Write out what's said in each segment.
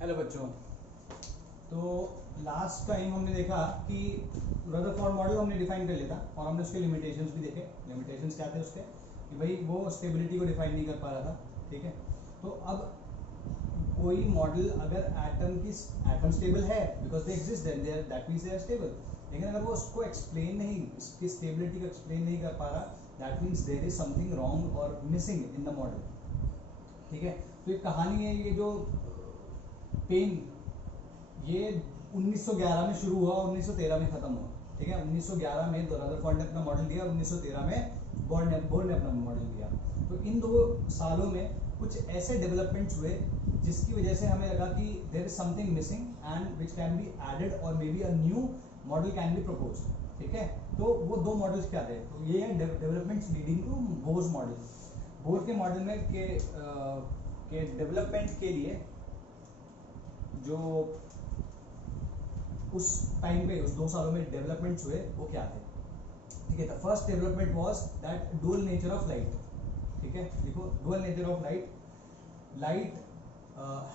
Hello बच्चों। तो last time हमने देखा कि रदरफोर्ड मॉडल हमने डिफाइन कर लिया था और हमने उसके लिमिटेशंस भी देखे। लिमिटेशंस क्या थे उसके कि भाई वो स्टेबिलिटी को डिफाइन नहीं कर पा रहा था। ठीक है, तो अब कोई मॉडल अगर एटम स्टेबल है because they exist then they that means they are stable, लेकिन अगर वो उसको एक्सप्लेन नहीं, इसकी स्टेबिलिटी को एक्सप्लेन नहीं कर पा रहा, that means there is something wrong और मिसिंग इन द मॉडल। ठीक है, तो एक कहानी है, ये जो पेन ये 1911 में शुरू हुआ, 1913 में खत्म हुआ। ठीक है, 1911 में रदरफोर्ड ने अपना मॉडल दिया, 1913 में बोर ने अपना मॉडल दिया। तो इन 2 सालों में कुछ ऐसे डेवलपमेंट्स हुए जिसकी वजह से हमें लगा कि there is something missing and which can be added और may be a new model can be proposed. ठीक है, तो वो 2 मॉडल्स क्या थे? तो ये है developments leading to Bohr's model. Bohr के मॉडल में के डेवलपमेंट के लिए जो उस टाइम पे उस 2 सालों में डेवलपमेंट्स हुए वो क्या थे? ठीक है, the first development was that dual nature of light. ठीक है, देखो dual nature of light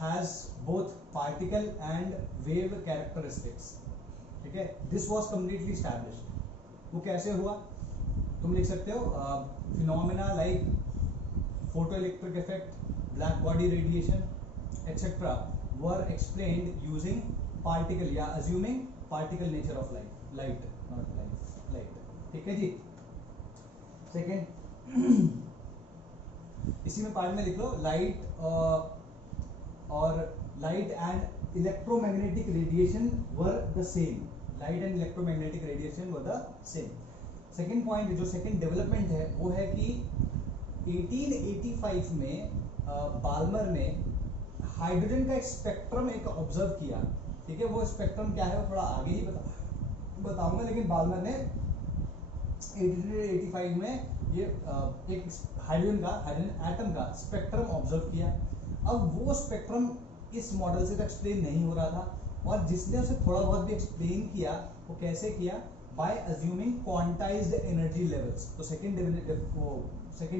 has both particle and wave characteristics. ठीक है, दिस वाज कंप्लीटली एस्टैब्लिश्ड। वो कैसे हुआ? तुम लिख सकते हो phenomena like photoelectric effect, black body radiation, etc. were explained using particle या assuming particle nature of light, not light. ठीक है जी। सेकेंड इसी में पार्ट में लिख लो लाइट और light and electromagnetic radiation were the same. Light and electromagnetic radiation were the same. Second point, जो second development है वो है कि 1885 में बाल्मर ने हाइड्रोजन का एक स्पेक्ट्रम एक ऑब्जर्व किया। ठीक है, वो स्पेक्ट्रम क्या है वो थोड़ा आगे ही बताऊंगा, लेकिन बाल्मर ने 1885 में ये एक हाइड्रोजन एटम का स्पेक्ट्रम ऑब्जर्व किया। अब वो स्पेक्ट्रम इस मॉडल से तो एक्सप्लेन नहीं हो रहा था, और जिसने उसे थोड़ा बहुत भी एक्सप्लेन किया वो कैसे किया? By assuming quantised energy levels. तो सेकेंड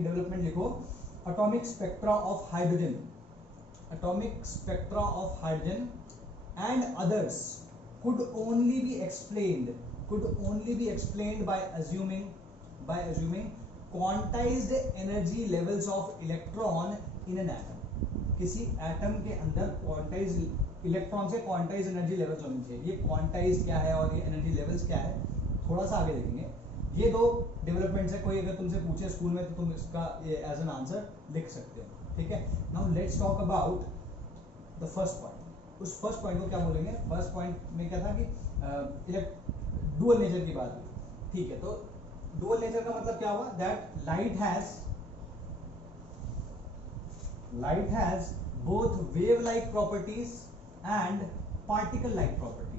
डेवलपमेंट लिखो, atomic spectra of hydrogen and others could only be explained by assuming quantized energy levels of electron in an atom। किसी एटम के अंदर क्वांटाइज इलेक्ट्रॉन से क्वांटाइज एनर्जी लेवल्स होनी चाहिए। ये quantize क्या है और ये एनर्जी लेवल्स क्या है थोड़ा सा आगे देखेंगे। ये 2 डेवलपमेंट्स है, कोई अगर तुमसे पूछे स्कूल में तो तुम इसका एज एन आंसर लिख सकते हो। ठीक है, now let's talk about the first point. उस फर्स्ट पॉइंट को क्या बोलेंगे? फर्स्ट पॉइंट में क्या था कि डुअल नेचर की बात हुई। ठीक है, तो डुअल नेचर का मतलब क्या हुआ? That light has both wave like properties and particle like properties.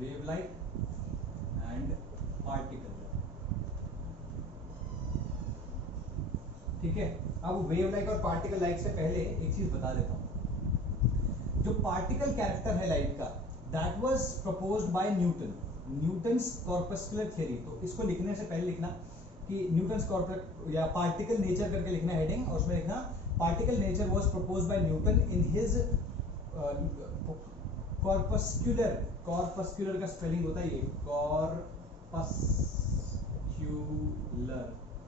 Wave like and particle. ठीक है, अब वेव लाइक और पार्टिकल लाइक से पहले एक चीज बता देता हूं। जो पार्टिकल कैरेक्टर है लाइट का, that was proposed by Newton's corpuscular theory. तो इसको लिखने से पहले लिखना कि न्यूटन्स कॉर्पस या पार्टिकल नेचर करके लिखना हेडिंग, और उसमें लिखना particle nature was proposed by Newton in his corpuscular का स्पेलिंग होता है ये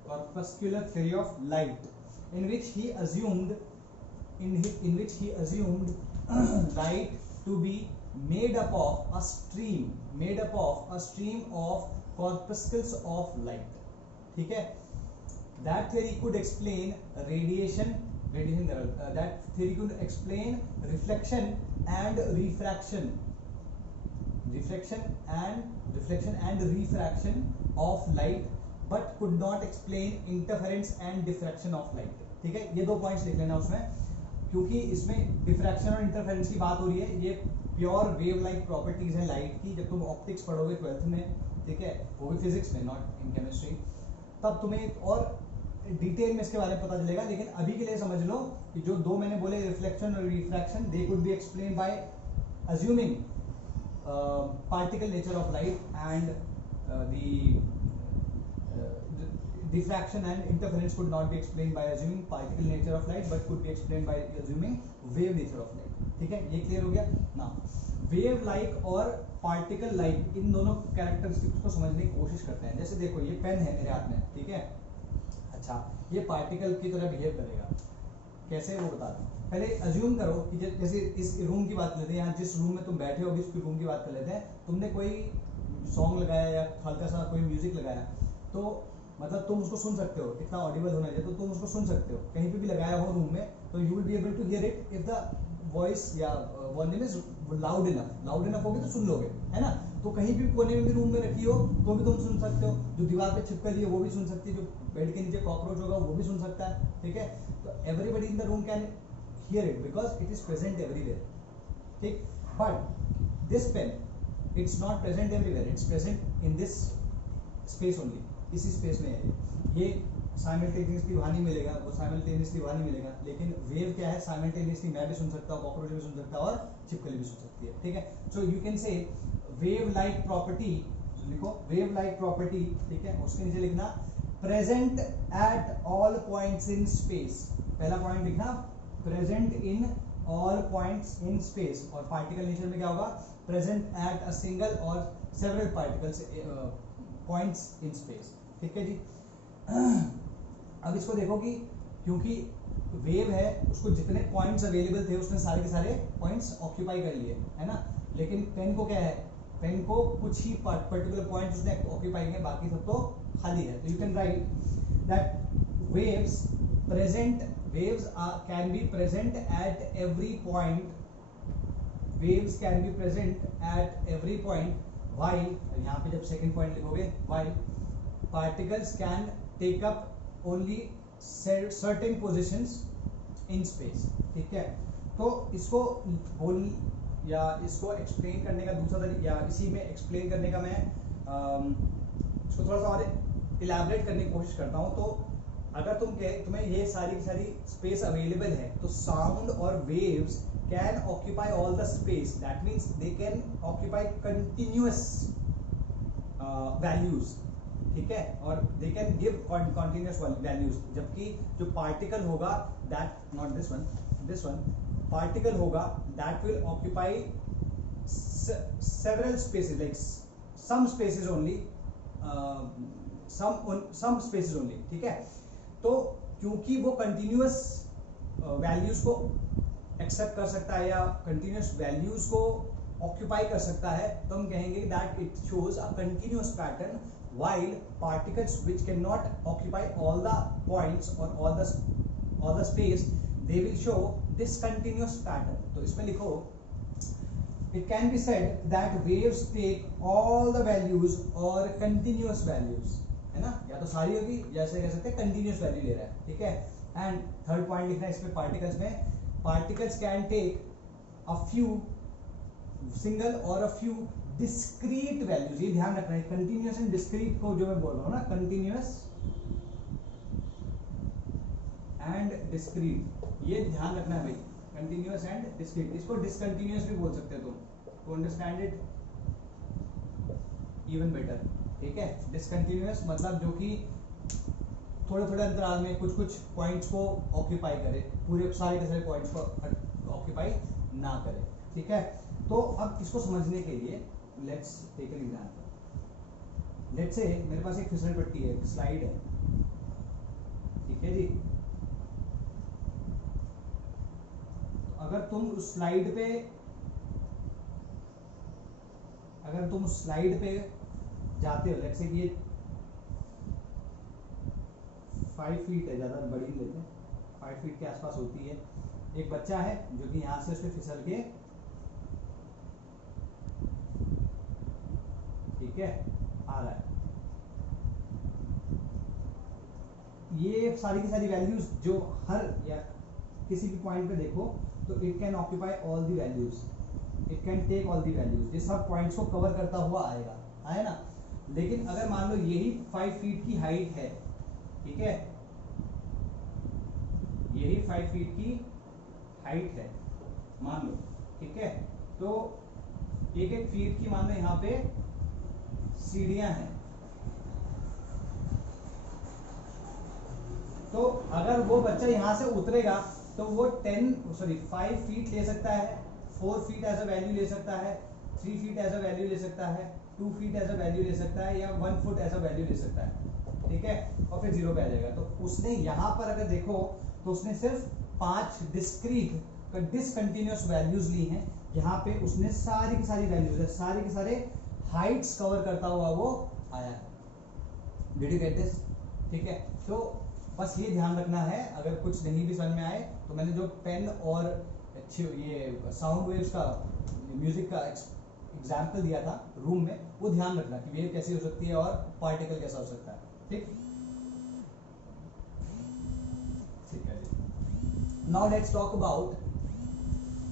corpuscular theory of light, in which he assumed light to be made up of a stream of corpuscles of light. ठीक है, that theory could explain that theory could explain reflection and refraction of light, but could not explain interference and diffraction of light। ठीक है, ये 2 points लिख लेना उसमें, क्योंकि इसमें डिफ्रैक्शन और इंटरफेरेंस की बात हो रही है। ये प्योर वेव लाइक प्रॉपर्टीज है लाइट की। जब तुम ऑप्टिक्स पढ़ोगे 12th में, ठीक है, वो भी फिजिक्स में, नॉट इन केमिस्ट्री, तब तुम्हें और डिटेल में इसके बारे में पता चलेगा। लेकिन अभी के लिए समझ लो कि जो 2 मैंने बोले, रिफ्लेक्शन और refraction, they could be explain by assuming particle nature of light and diffraction and interference could not be explained by assuming particle nature of light but could be explained by assuming wave nature of light. ठीक है, ये clear हो गया ना. Wave like और particle like in दोनों characteristics को समझने की कोशिश करते हैं. जैसे देखो ये पेन है मेरे हाथ में, ठीक है. अच्छा, ये पार्टिकल की तरह बिहेव करेगा, कैसे वो बता दूं. पहले अज्यूम करो कि जैसे इस रूम की बात लेते हैं, यहाँ जिस रूम में तुम बैठे हो अभी उसकी रूम की बात कर लेते हैं. तुमने कोई सॉन्ग लगाया या हल्का सा कोई म्यूजिक लगाया, तो मतलब तुम उसको सुन सकते हो, इतना ऑडिबल होना चाहिए, तो तुम उसको सुन सकते हो. कहीं पे भी लगाया हो रूम में, तो you will be able to hear it if the voice या वॉल्यूम इज लाउड इनफ होगी तो सुन लोगे, है ना. तो कहीं भी कोने में भी रूम में रखी हो तो भी तुम सुन सकते हो. जो दीवार पे चिपकली है वो भी सुन सकती है, जो बेड के नीचे कॉकरोच होगा वो भी सुन सकता है. ठीक है, तो everybody in the room can hear it because it is present everywhere. ठीक, but this pen it's not present everywhere, it's present in this space only. इसी स्पेस में है ये. साइमल्टेनियसली वहाँ नहीं मिलेगा, वो साइमल्टेनियसली वहाँ नहीं मिलेगा. लेकिन वेव क्या है, साइमल्टेनियसली मैं भी सुन सकता हूँ, कॉकरोच भी सुन सकता है और चिपकली भी सुन सकती है. ठीक है, so you can say wave like property, लिखो वेव लाइक प्रॉपर्टी. ठीक है, उसके नीचे लिखना present at all points in space. पहला पॉइंट लिखना present in all points in space. और पार्टिकल नेचर में क्या होगा, प्रेजेंट एट अ सिंगल और several particles points in space. ठीक है जी. अब इसको देखो कि क्योंकि वेव है, उसको जितने पॉइंट्स अवेलेबल थे उसने सारे के सारे पॉइंट्स ऑक्यूपाई कर लिए, है ना. लेकिन पेन को क्या है, पेन को कुछ ही पर्टिकुलर पॉइंट्स उसने ऑक्यूपाई किए, बाकी सब तो खाली है. तो you can write that waves present, waves can be present at every point. Waves can be present at every point while, यहाँ पे जब सेकंड पॉइंट लिखोगे, while particles can take up only certain positions in space. ठीक है, तो इसको बोल या इसको एक्सप्लेन करने का दूसरा तरीका, या इसी में एक्सप्लेन करने का मैं इसको थोड़ा सा और इलैबोरेट करने की कोशिश करता हूँ. तो अगर तुम्हें ये सारी की सारी स्पेस अवेलेबल है, तो साउंड और waves can occupy all the space. That means they can occupy continuous values. ठीक है, और they can give continuous values. जबकि जो पार्टिकल होगा, that not this one particle होगा, that will occupy several spaces, like some spaces only, some spaces only. ठीक है, तो क्योंकि वो कंटिन्यूअस वैल्यूज को एक्सेप्ट कर सकता है या कंटिन्यूअस वैल्यूज को ऑक्यूपाई कर सकता है, तो हम कहेंगे that it shows a continuous pattern. While particles which cannot occupy all the points or all the space, they will show discontinuous pattern. तो इसमें लिखो it can be said that waves take all the values or continuous values, है ना. या तो सारी होगी, जैसे कह सकते हैं कंटिन्यूअस वैल्यू ले रहा है. ठीक है, एंड थर्ड पॉइंट लिखना है इसमें पार्टिकल्स में, particles can take a few single और अ फ्यू डिस्क्रीट वैल्यूज. ये ध्यान रखना है, कंटिन्यूअस एंड डिस्क्रीट को जो मैं बोल रहा हूँ ना, कंटिन्यूअस एंड डिस्क्रीट, ये ध्यान रखना है भाई. कंटिन्यूअस एंड डिस्क्रीट, इसको डिसकंटिन्यूअस भी बोल सकते हो तुम, to understand it even better. ठीक है, डिसकंटिन्यूअस मतलब जो कि थोड़े थोड़े अंतराल में कुछ कुछ पॉइंट्स को ऑक्यूपाई करे, पूरे सारे के सारे पॉइंट्स को ऑक्यूपाई ना करे. ठीक है, तो अब इसको समझने के लिए let's take an example. Let's say मेरे पास एक फिसल पट्टी है, एक स्लाइड है. ठीक है जी, तो अगर तुम उस स्लाइड पे जाते हो, लेट्स से ये 5 फीट है, ज्यादा बड़ी नहीं लेते, 5 फीट के आसपास होती है. एक बच्चा है जो कि यहाँ से उसके फिसल के, ठीक है, आ रहा है. ये सारी की सारी वैल्यूज जो हर या किसी भी पॉइंट पे देखो, तो it can occupy all the values, it can take all the values. ये सब पॉइंट्स को कवर करता हुआ आएगा, है ना. लेकिन अगर मान लो यही 5 फीट की हाइट है, ठीक है, यही 5 फीट की हाइट है मान लो. ठीक है, तो एक एक फीट की मान लो यहाँ पे सीढ़ियां हैं. तो अगर वो बच्चा यहाँ से उतरेगा तो वो 5 फीट ले सकता है, 4 फीट एज अ वैल्यू ले सकता है, 3 फीट एज अ वैल्यू ले सकता है, 2 फीट एज अ वैल्यू ले सकता है, या 1 फुट एज अ वैल्यू ले सकता है, ठीक है, और फिर 0 पे आ जाएगा। तो उसने यहाँ पर अगर देखो तो उसने सिर्फ 5 डिस्क्रीट डिसकंटिन्यूअस वैल्यूज ली हैं। यहाँ पे उसने सारी की सारी वैल्यूज है, सारे के सारे हाइट्स कवर करता हुआ वो आया है। Did you get this? ठीक है, तो बस ये ध्यान रखना है, अगर कुछ नहीं भी समझ में आए तो मैंने जो पेन और ये साउंड वेव्स का म्यूजिक का एग्जाम्पल दिया था रूम में, वो ध्यान रखना कि वेव कैसी हो सकती है और पार्टिकल कैसा हो सकता है। ठीक है जी। Now let's talk about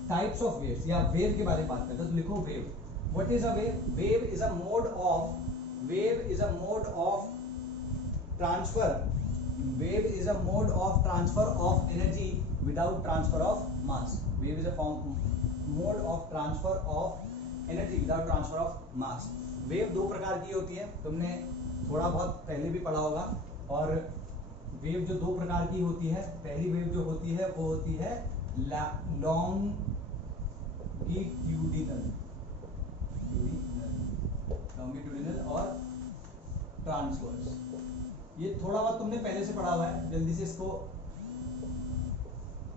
types of waves, या वेव के बारे में बात करते हैं। तो लिखो wave. What is a wave? Wave is a mode of transfer. Wave is a mode of transfer of energy without transfer of mass. Wave is a mode of transfer of energy without transfer of mass. Wave दो प्रकार की होती है, तुमने थोड़ा बहुत पहले भी पढ़ा होगा। और वेव जो दो प्रकार की होती है, पहली वेव जो होती है वो होती है लॉन्गिट्यूडिनल और ट्रांसवर्स। ये थोड़ा बहुत तुमने पहले से पढ़ा हुआ है, जल्दी से इसको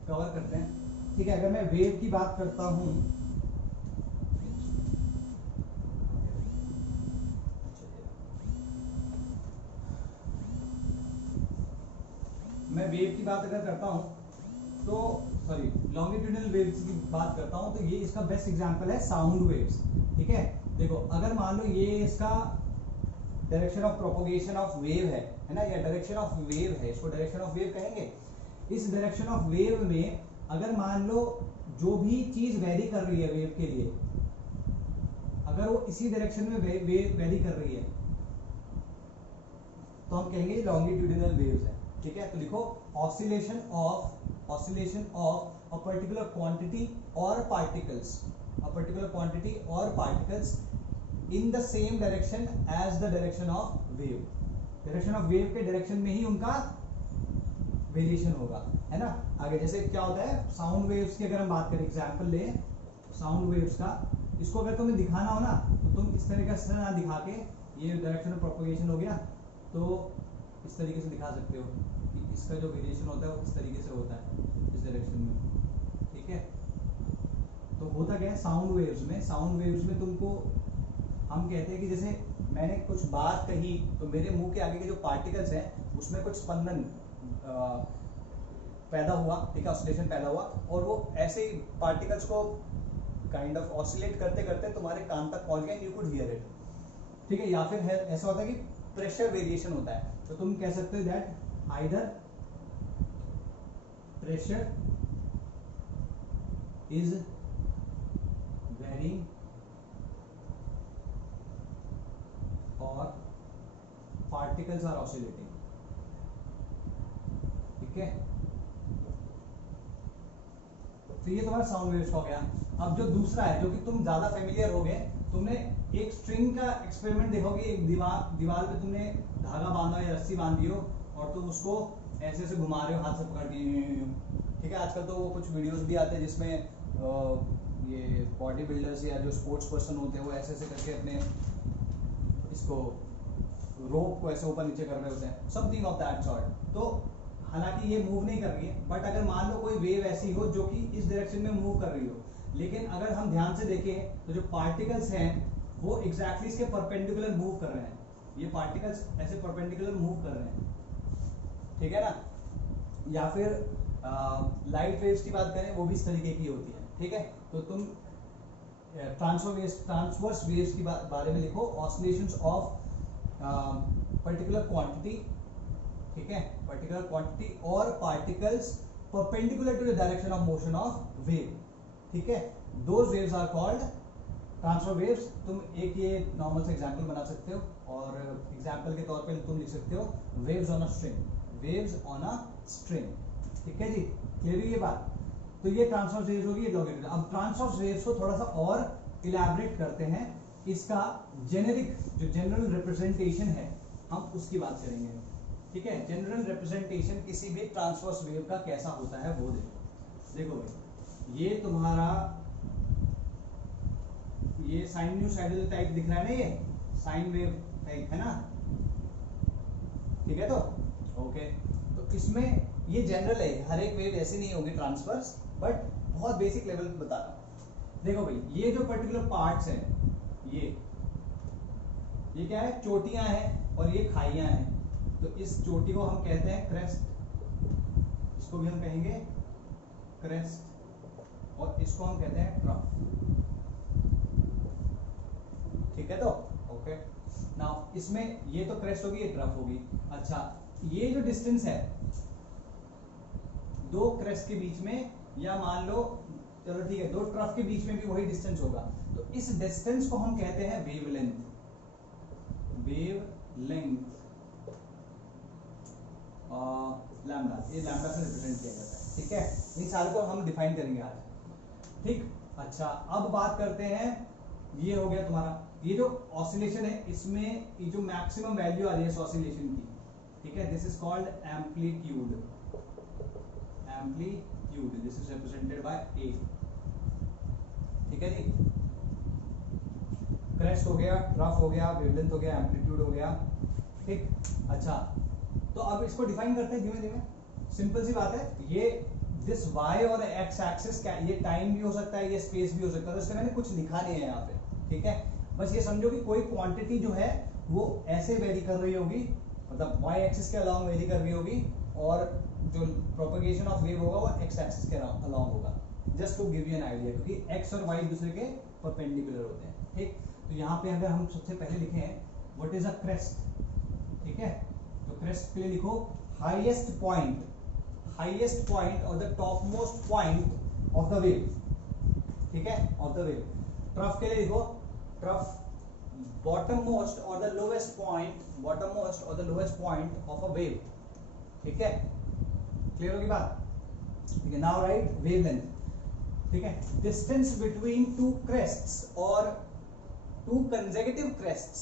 कवर करते हैं। ठीक है, अगर मैं वेव की बात करता हूं, मैं वेव की बात अगर करता हूं तो सॉरी लॉन्गिट्यूडिनल वेव्स की बात करता हूं, तो ये इसका बेस्ट एग्जांपल है साउंड वेव्स। ठीक है, देखो अगर मान लो ये इसका direction of propagation of wave है ना, या डायरेक्शन ऑफ वेव है, इसको डायरेक्शन ऑफ वेव कहेंगे। इस डायरेक्शन ऑफ वेव में अगर मान लो जो भी चीज वेरी कर रही है वेव के लिए, अगर वो इसी डायरेक्शन में वेव वेरी कर रही है तो हम कहेंगे लॉन्गिट्यूडिनल वेव्स है। ठीक है, तो लिखो oscillation of a particular quantity और particles, in the same direction as the direction of wave. Direction of wave के डायरेक्शन में ही उनका वेरिएशन होगा, है ना। आगे जैसे क्या होता है साउंड वेव्स की अगर हम बात करें, एग्जांपल ले साउंड वेव्स का, इसको अगर तुम्हें दिखाना हो ना तो तुम इस तरीके से ना दिखा के, ये डायरेक्शन ऑफ प्रोपगेशन हो गया तो इस तरीके से दिखा सकते हो कि इसका जो वेरिएशन होता है वो इस तरीके से होता है, इस डायरेक्शन में। ठीक है, तो होता क्या है साउंड वेव्स में तुमको हम कहते हैं कि जैसे मैंने कुछ बात कही तो मेरे मुंह के आगे के जो पार्टिकल्स हैं उसमें कुछ स्पंदन पैदा हुआ, ठीक है, ऑसिलेशन पैदा हुआ, और वो ऐसे ही पार्टिकल्स को काइंड ऑफ ऑसिलेट करते करते तुम्हारे कान तक पहुंच गए, यू कुड हियर इट। ठीक है, या फिर ऐसा होता है कि प्रेशर वेरिएशन होता है, तो तुम कह सकते हो that either pressure is varying और पार्टिकल्स आर ऑसिलेटिंग। ठीक है, तो ये तुम्हारा साउंड वेव्स हो गया। अब जो दूसरा है जो कि तुम ज्यादा फेमिलियर हो गए, तुमने एक स्ट्रिंग का एक्सपेरिमेंट देखोगे, एक दीवार पे तुमने धागा बांधा या रस्सी बांधी हो और तुम उसको ऐसे ऐसे घुमा रहे हो हाथ से पकड़ के। ठीक है, आजकल तो वो कुछ वीडियोस भी आते हैं जिसमें ये बॉडी बिल्डर्स या जो स्पोर्ट्स पर्सन होते हैं वो ऐसे ऐसे करके अपने इसको रोप को ऐसे ऊपर नीचे कर रहे होते हैं, समथिंग ऑफ दैट सॉर्ट। तो हालांकि ये मूव नहीं कर रही है, बट अगर मान लो कोई वेव ऐसी हो जो कि इस डायरेक्शन में मूव कर रही हो, लेकिन अगर हम ध्यान से देखें तो जो पार्टिकल्स हैं वो एग्जैक्टली इसके परपेंडिकुलर मूव कर रहे हैं, ये पार्टिकल्स ऐसे परपेंडिकुलर मूव कर रहे हैं। ठीक है ना, या फिर लाइट वेव्स की बात करें वो भी इस तरीके की होती है। ठीक है, तो तुम ट्रांसवर्स वेव्स की बारे में लिखो, ऑसिलेशंस ऑफ पर्टिकुलर क्वांटिटी। ठीक है, पर्टिकुलर क्वांटिटी और particles perpendicular to the direction of motion of wave. ठीक है, those waves are called transfer waves. तुम एक ये नॉर्मल से एग्जांपल बना सकते हो और एग्जांपल के तौर पे तुम लिख सकते हो वेव्स ऑन अ स्ट्रिंग। ठीक है जी, क्लियर है ये बात। तो ये ट्रांसवर्स वेव्स होगी, ये लॉन्गिट्यूडिनल। अब ट्रांसवर्स वेव्स को थोड़ा सा और इलैबोरेट करते हैं, इसका जेनेरिक जो जनरल रिप्रेजेंटेशन है हम उसकी बात करेंगे। ठीक है, जनरल रिप्रेजेंटेशन किसी भी ट्रांसवर्स वेव का कैसा होता है वो देखो। देखो भाई, ये तुम्हारा ये साइनोसाइडल टाइप दिख रहा है ना, ये साइन वेव टाइप है ना, ठीक है। तो ओके, तो इसमें ये जनरल है, हर एक वेव ऐसी नहीं होगी ट्रांसवर्स, बट बहुत बेसिक लेवल पे बता रहा हूं। देखो भाई, ये जो पर्टिकुलर पार्ट्स हैं, ये क्या है, चोटियां हैं और ये खाइयां हैं। तो इस चोटी को हम कहते हैं क्रेस्ट, इसको भी हम कहेंगे क्रेस्ट, और इसको हम कहते हैं ट्रफ, ठीक है। तो ओके, नाउ इसमें ये तो क्रेस्ट होगी, ये ट्रफ होगी। अच्छा, ये जो डिस्टेंस है दो क्रेस्ट के बीच में, या मान लो चलो ठीक है, दो ट्रफ के बीच में भी वही डिस्टेंस होगा, तो इस डिस्टेंस को हम कहते हैं वेवलेंथ। वेवलेंथ लैम्डा, ये लैम्डा से रिप्रेजेंट किया जाता है, ठीक है। इन सारे को हम डिफाइन करेंगे आज, ठीक। अच्छा, अब बात करते हैं, ये हो गया तुम्हारा, ये जो ऑसिलेशन है इसमें ये जो मैक्सिमम वैल्यू आ रही है इस ऑसिलेशन की, ठीक है, this is called amplitude. Amplitude, this is represented by A, ठीक है जी। क्रेस्ट हो गया, ट्रफ हो गया, वेवलेंथ हो गया, एम्पलीट्यूड हो गया, ठीक। अच्छा, तो अब इसको डिफाइन करते हैं धीमे धीमे। सिंपल सी बात है, ये दिस वाई और एक्स एक्सिस क्या, ये टाइम भी हो सकता है, ये स्पेस भी हो सकता है, तो इसका मैंने कुछ लिखा नहीं है यहाँ पे, ठीक है। बस ये समझो कि कोई क्वांटिटी जो है वो ऐसे वेरी कर रही होगी, मतलब वाई एक्सिस के अलोंग वेरी कर रही होगी, और जो प्रोपगेशन ऑफ वेव होगा वो एक्स एक्सिस के अलोंग होगा। Just to give you an idea, क्योंकि एक्स और वाई एक दूसरे के परपेंडिकुलर होते हैं, ठीक। तो यहाँ पे अगर हम सबसे पहले लिखे हैं व्हाट इज अ क्रेस्ट, ठीक है, तो क्रेस्ट के लिए लिखो हाईएस्ट पॉइंट, हाईएस्ट पॉइंट और the top most point of the wave, ठीक है, ऑफ द वेव। ट्रफ के लिए लिखो ट्रफ बॉटम मोस्ट और the lowest point, bottom most और the lowest point of a wave, ठीक है। क्लियर होगी बात, ठीक है। नाउ राइट वेवलेंथ, ठीक है, डिस्टेंस बिटवीन टू क्रेस्ट्स और टू कंसेक्यूटिव क्रेस्ट्स,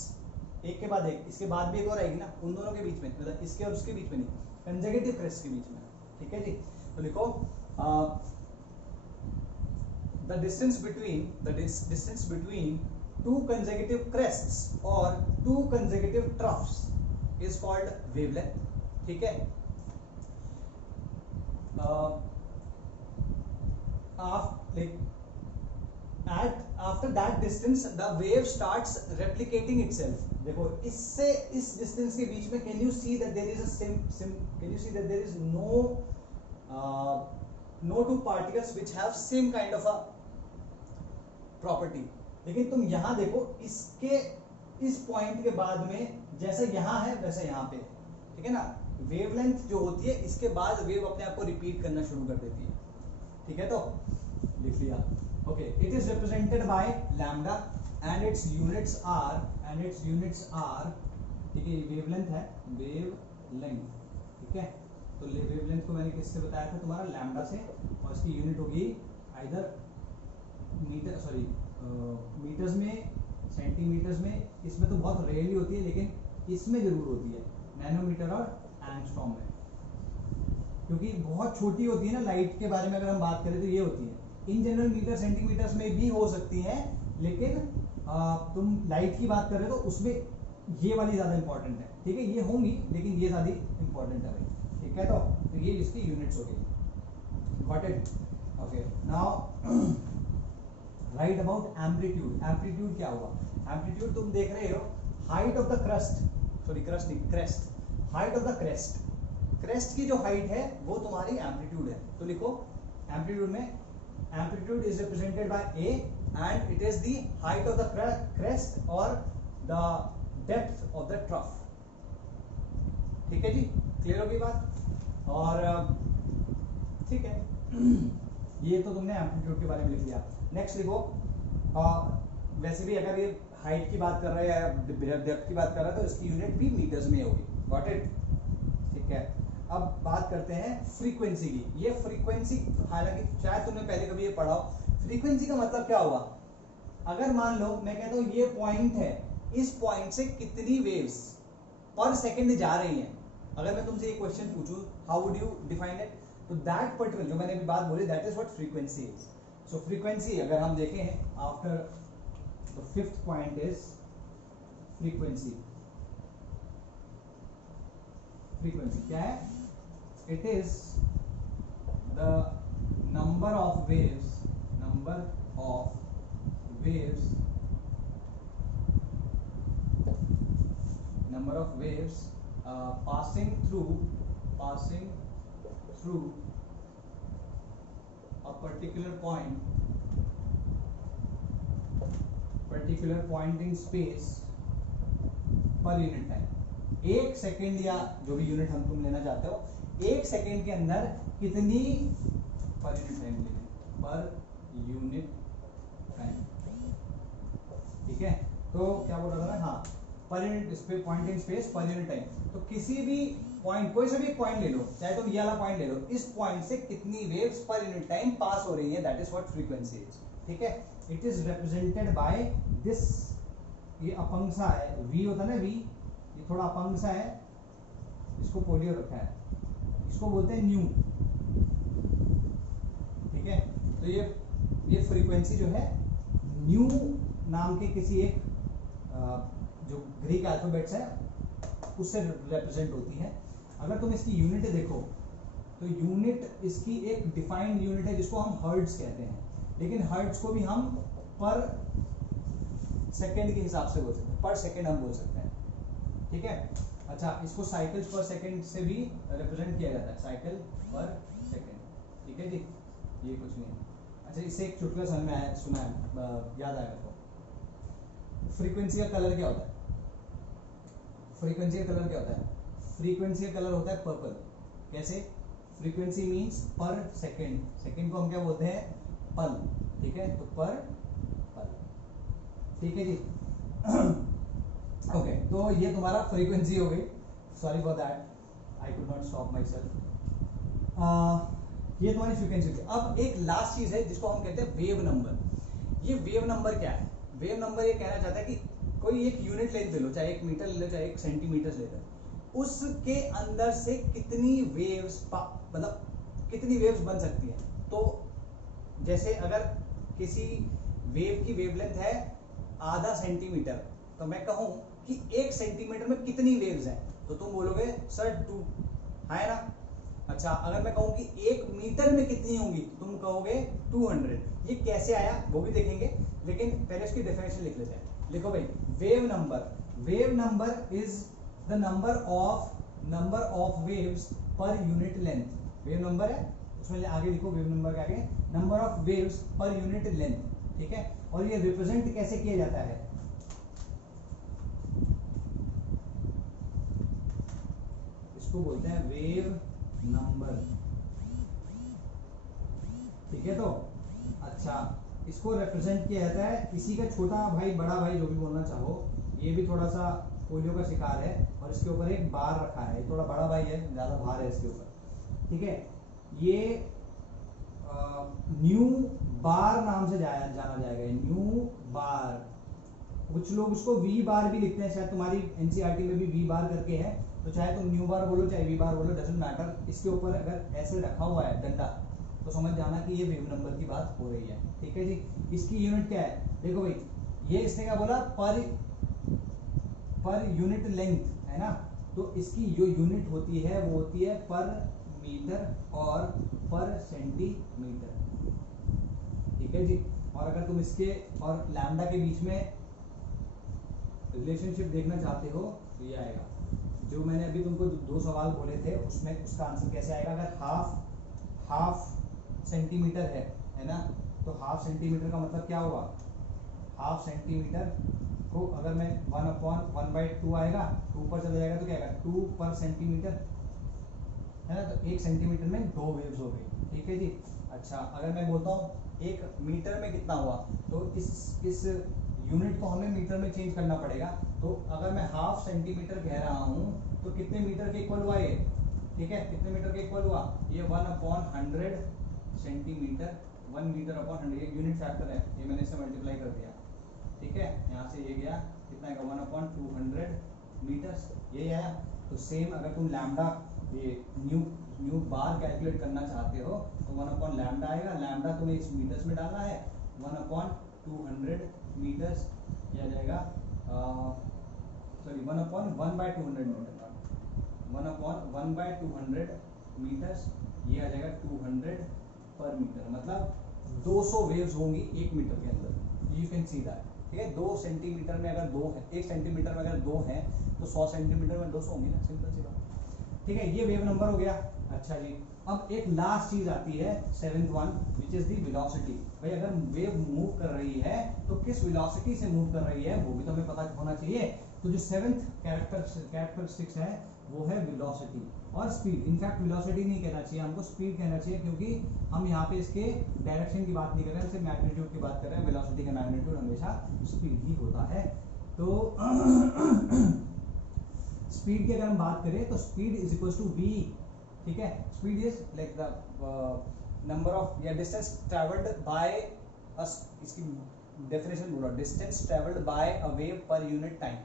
एक के बाद एक, इसके बाद भी एक और आएगी ना, उन दोनों के बीच में, मतलब इसके और उसके बीच में नहीं, कंसेक्यूटिव क्रेस्ट के बीच में, ठीक है जी। तो लिखो the distance between two consecutive crests और two consecutive troughs is called wavelength, ठीक है। After that distance the wave starts replicating itself. देखो इससे इस डिस्टेंस के बीच में can you see that there is no two particles which have same kind of a property. लेकिन तुम यहाँ देखो, इसके इस पॉइंट के बाद में जैसा यहाँ है वैसा यहाँ पे, ठीक है ना। वेवलेंथ जो होती है इसके बाद वेव अपने आप को रिपीट करना शुरू कर देती है, ठीक है। तो लिख लिया, okay. It is represented by lambda and its units are, ठीक है। वेवलेंथ है, वेवलेंथ, ठीक है। तो वेवलेंथ को मैंने किससे बताया था, तुम्हारा लैम्डा से, और इसकी यूनिट होगी आइदर मीटर, सॉरी मीटर्स में, सेंटीमीटर्स में, इसमें तो बहुत रेयरली होती है लेकिन इसमें जरूर होती है, नैनोमीटर और एंगस्ट्रॉम में, क्योंकि बहुत छोटी होती है ना। लाइट के बारे में अगर हम बात करें तो ये होती है, इन जनरल मीटर सेंटीमीटर्स में भी हो सकती है, लेकिन तुम लाइट की बात कर रहे हो तो उसमें ये वाली ज्यादा इंपॉर्टेंट है, ठीक है। ये होंगी लेकिन ये ज्यादा इंपॉर्टेंट है भाई, ठीक है। तो ये इसकी यूनिट्स हो गई, got it, okay. Now write about amplitude. Amplitude क्या हुआ, एम्पलीट्यूड तुम देख रहे हो height of the crust, sorry crust नहीं, crest, height of the crest, crest की जो हाइट है वो तुम्हारी एम्पलीट्यूड है। तो लिखो एम्पलीट्यूड में, amplitude is represented by A and it is the height of the crest और the depth of the trough, ठीक है जी। क्लियर होगी बात, और ठीक है ये तो तुमने एम्पलीट्यूड के बारे में लिख लिया। नेक्स्ट लिखो, वैसे भी अगर ये हाइट की बात कर रहे हैं या डेप्थ की बात कर रहे हैं तो इसकी यूनिट भी मीटर्स में होगी, गॉट इट, ठीक है। अब बात करते हैं फ्रीक्वेंसी की। ये फ्रीक्वेंसी हालांकि शायद तुमने पहले कभी ये पढ़ा हो, फ्रीक्वेंसी का मतलब क्या हुआ, अगर मान लो मैं कहता हूं ये पॉइंट है, इस पॉइंट से कितनी वेव्स पर सेकंड जा रही हैं, अगर मैं तुमसे ये क्वेश्चन पूछूं how would you define it, तो दैट पर्टिकुलर जो मैंने अभी बात बोली that is what frequency is. So frequency अगर हम देखें after the fifth point is frequency. Frequency क्या है? It is the number of waves passing through a particular point in space per unit time। एक सेकेंड या जो भी unit हम तुम लेना चाहते हो, एक सेकेंड के अंदर कितनी पर यूनिट टाइम, ठीक है। तो क्या बोल रहा था मैं, हाँ, per unit point in space पर यूनिट टाइम। तो किसी भी पॉइंट, कोई सा भी पॉइंट ले लो, चाहे तुम ये वाला पॉइंट ले लो, इस पॉइंट से कितनी वेव्स पर यूनिट टाइम पास हो रही है, that is what frequency is, ठीक है। It is represented by this, ये अपंग सा है, वी होता है ना, वी, ये थोड़ा अपंग सा है, इसको पोलियो रखा है, इसको बोलते हैं न्यू, ठीक है। तो ये फ्रीक्वेंसी जो है न्यू नाम के किसी एक जो ग्रीक अल्फाबेट्स है उससे रिप्रेजेंट होती है। अगर तुम इसकी यूनिट देखो तो यूनिट इसकी एक डिफाइंड यूनिट है जिसको हम हर्ट्ज कहते हैं, लेकिन हर्ट्ज को भी हम पर सेकेंड के हिसाब से बोल सकते हैं, पर सेकेंड हम बोल सकते हैं, ठीक है। अच्छा, इसको साइकिल्स पर सेकेंड से भी रिप्रेजेंट किया जाता है, साइकिल पर सेकेंड, ठीक है जी, ये कुछ नहीं है। अच्छा, इससे एक चुटकुला समझ में आया, सुना है, याद आएगा तो। फ्रीक्वेंसी का कलर क्या होता है? फ्रीक्वेंसी का कलर क्या होता है? फ्रीक्वेंसी का कलर होता है पर्पल। कैसे? फ्रीक्वेंसी मींस पर सेकेंड, सेकेंड को हम क्या बोलते हैं? पल, ठीक है। तो पर पल, ठीक है जी। ओके, तो ये तुम्हारा फ्रीक्वेंसी हो गई, sorry for that, I could not stop my self. ये तुम्हारी फ्रीक्वेंसी होती है। अब एक लास्ट चीज है जिसको हम कहते हैं वेव नंबर। ये वेव नंबर क्या है? वेव नंबर ये कहना चाहता है कि कोई एक यूनिट लेंथ ले लो, चाहे 1 मीटर ले लो, चाहे 1 सेंटीमीटर ले लो, उसके अंदर से कितनी वेव्स, मतलब कितनी वेव्स बन सकती है। तो जैसे अगर किसी वेव की वेवलेंथ है आधा सेंटीमीटर, तो मैं कहूं कि 1 सेंटीमीटर में कितनी वेव्स हैं, तो तुम बोलोगे सर 2, है ना। अच्छा, अगर मैं कहूं कि 1 मीटर में कितनी होंगी, तुम कहोगे 200। ये कैसे आया वो भी देखेंगे, लेकिन पहले इसकी डेफिनेशन लिख लेते हैं। लिखो भाई, wave number is the number of waves per unit length. Wave number है, उसमें आगे लिखो, वेव नंबर के आगे number of waves per unit length, ठीक है। और ये रिप्रेजेंट कैसे किया जाता है? इसको बोलते हैं वेव नंबर, ठीक है। तो अच्छा, इसको रिप्रेजेंट किया जाता है, किसी का छोटा भाई, बड़ा भाई, जो भी बोलना चाहो, ये भी थोड़ा सा पोलियो का शिकार है और इसके ऊपर एक बार रखा है, थोड़ा बड़ा भाई है, ज्यादा भार है इसके ऊपर, ठीक है। ये न्यू बार नाम से जाना जाएगा, न्यू बार। कुछ लोग उसको वी बार भी लिखते हैं, शायद तुम्हारी एनसीईआरटी में भी वी बार करके है, तो चाहे तुम न्यू बार बोलो चाहे वी बार बोलो, डजंट मैटर। इसके ऊपर अगर ऐसे रखा हुआ है डंडा, तो समझ जाना कि ये वेव नंबर की बात हो रही है, ठीक है जी। इसकी यूनिट क्या है? देखो भाई, ये इसने क्या बोला? पर यूनिट लेंथ, है ना। तो इसकी जो यूनिट होती है वो होती है पर मीटर और पर सेंटीमीटर, ठीक है जी। और अगर तुम इसके और लैम्डा के बीच में रिलेशनशिप देखना चाहते हो तो ये आएगा, जो मैंने अभी तुमको 2 सवाल बोले थे उसमें उसका आंसर कैसे आएगा? अगर हाफ सेंटीमीटर है ना, तो हाफ सेंटीमीटर का मतलब क्या हुआ? हाफ सेंटीमीटर को अगर मैं 1/1/2 आएगा, 2 पर चला जाएगा तो क्या आएगा? 2 पर सेंटीमीटर, है ना। तो 1 सेंटीमीटर में 2 वेव्स हो गई, ठीक है जी। अच्छा, अगर मैं बोलता हूँ 1 मीटर में कितना हुआ, तो इस यूनिट को हमें मीटर में चेंज करना पड़ेगा। तो अगर मैं हाफ सेंटीमीटर कह रहा हूँ तो कितने मीटर के इक्वल हुआ ये? ठीक है, कितने मीटर के इक्वल हुआ ये? 1/100 सेंटीमीटर, 1 मीटर अपॉन 100, ये यूनिट फैक्टर है, ये मैंने इसे मल्टीप्लाई कर दिया, ठीक है। यहाँ से ये गया कितना आएगा? 1/200 मीटर्स, ये आया। तो सेम अगर तुम लैम्डा ये न्यू बार कैलकुलेट करना चाहते हो तो 1 अपॉन लैम्डा आएगा। लैम्डा तुम्हें इस मीटर्स में डालना है, 1 अपॉन 200 मीटर्स यह आ जाएगा, sorry 1 upon 1/200 metre, 1 upon 1/200 metres, ये आ जाएगा 200 पर मीटर, मतलब 200 वेव्स होंगी 1 मीटर के अंदर। यू कैन सी दैट, ठीक है। 2 सेंटीमीटर में अगर 2 है, 1 सेंटीमीटर में अगर 2 है तो 100 सेंटीमीटर में 200 होंगी ना, सिंपल सी बात, ठीक है। ये वेव नंबर हो गया। अच्छा जी, अब एक लास्ट चीज आती है 7th one, which is the velocity. भाई अगर वेव मूव कर रही है तो किस वेलोसिटी से मूव कर रही है वो भी तो हमें पता होना चाहिए। तो जो 7th कैरेक्टरिस्टिक्स है वो है वेलोसिटी और स्पीड। इनफैक्ट वेलोसिटी नहीं कहना चाहिए हमको, स्पीड कहना चाहिए, क्योंकि हम यहाँ पे इसके डायरेक्शन की बात नहीं कर रहे हैं, सिर्फ मैग्नीट्यूड की बात कर रहे हैं। वेलोसिटी का मैग्नीट्यूड हमेशा स्पीड ही होता है। तो स्पीड की अगर हम बात करें तो speed is equal to v, ठीक है। Speed is like the number of या डिस्टेंस ट्रेवल्ड बाय इसकी डेफिनेशन बोलो, distance travelled by a wave per unit time,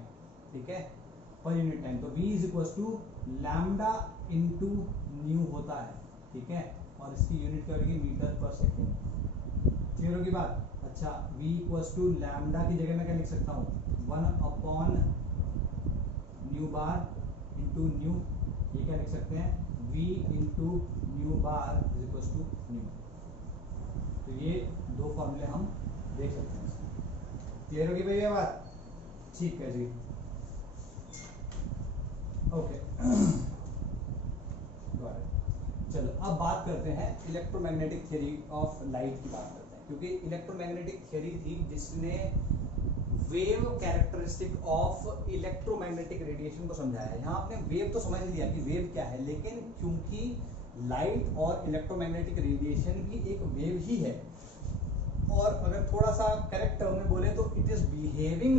ठीक है, पर यूनिट टाइम। तो v is equal to lambda into nu होता है, ठीक है, और इसकी यूनिट क्या होगी, मीटर पर सेकेंड। क्लियर होगी बात। अच्छा, v इक्वल टू लैम्डा की जगह मैं क्या लिख सकता हूँ, 1 upon nu bar into nu, ये क्या लिख सकते हैं, v into nu bar is equal to nu. तो ये दो फॉर्मूले हम देख सकते हैं। क्लियर होगी भैया बात, ठीक है जी, ओके। चलो अब बात करते हैं इलेक्ट्रोमैग्नेटिक थ्योरी ऑफ लाइट की बात करते हैं, क्योंकि इलेक्ट्रोमैग्नेटिक थ्योरी थी जिसने wave characteristic of electromagnetic radiation को समझाया है। यहाँ आपने वेव तो समझ लिया कि वेव क्या है, लेकिन क्योंकि लाइट और इलेक्ट्रोमैग्नेटिक रेडिएशन भी एक वेव ही है, और अगर थोड़ा सा करेक्ट टर्म में बोले तो it is behaving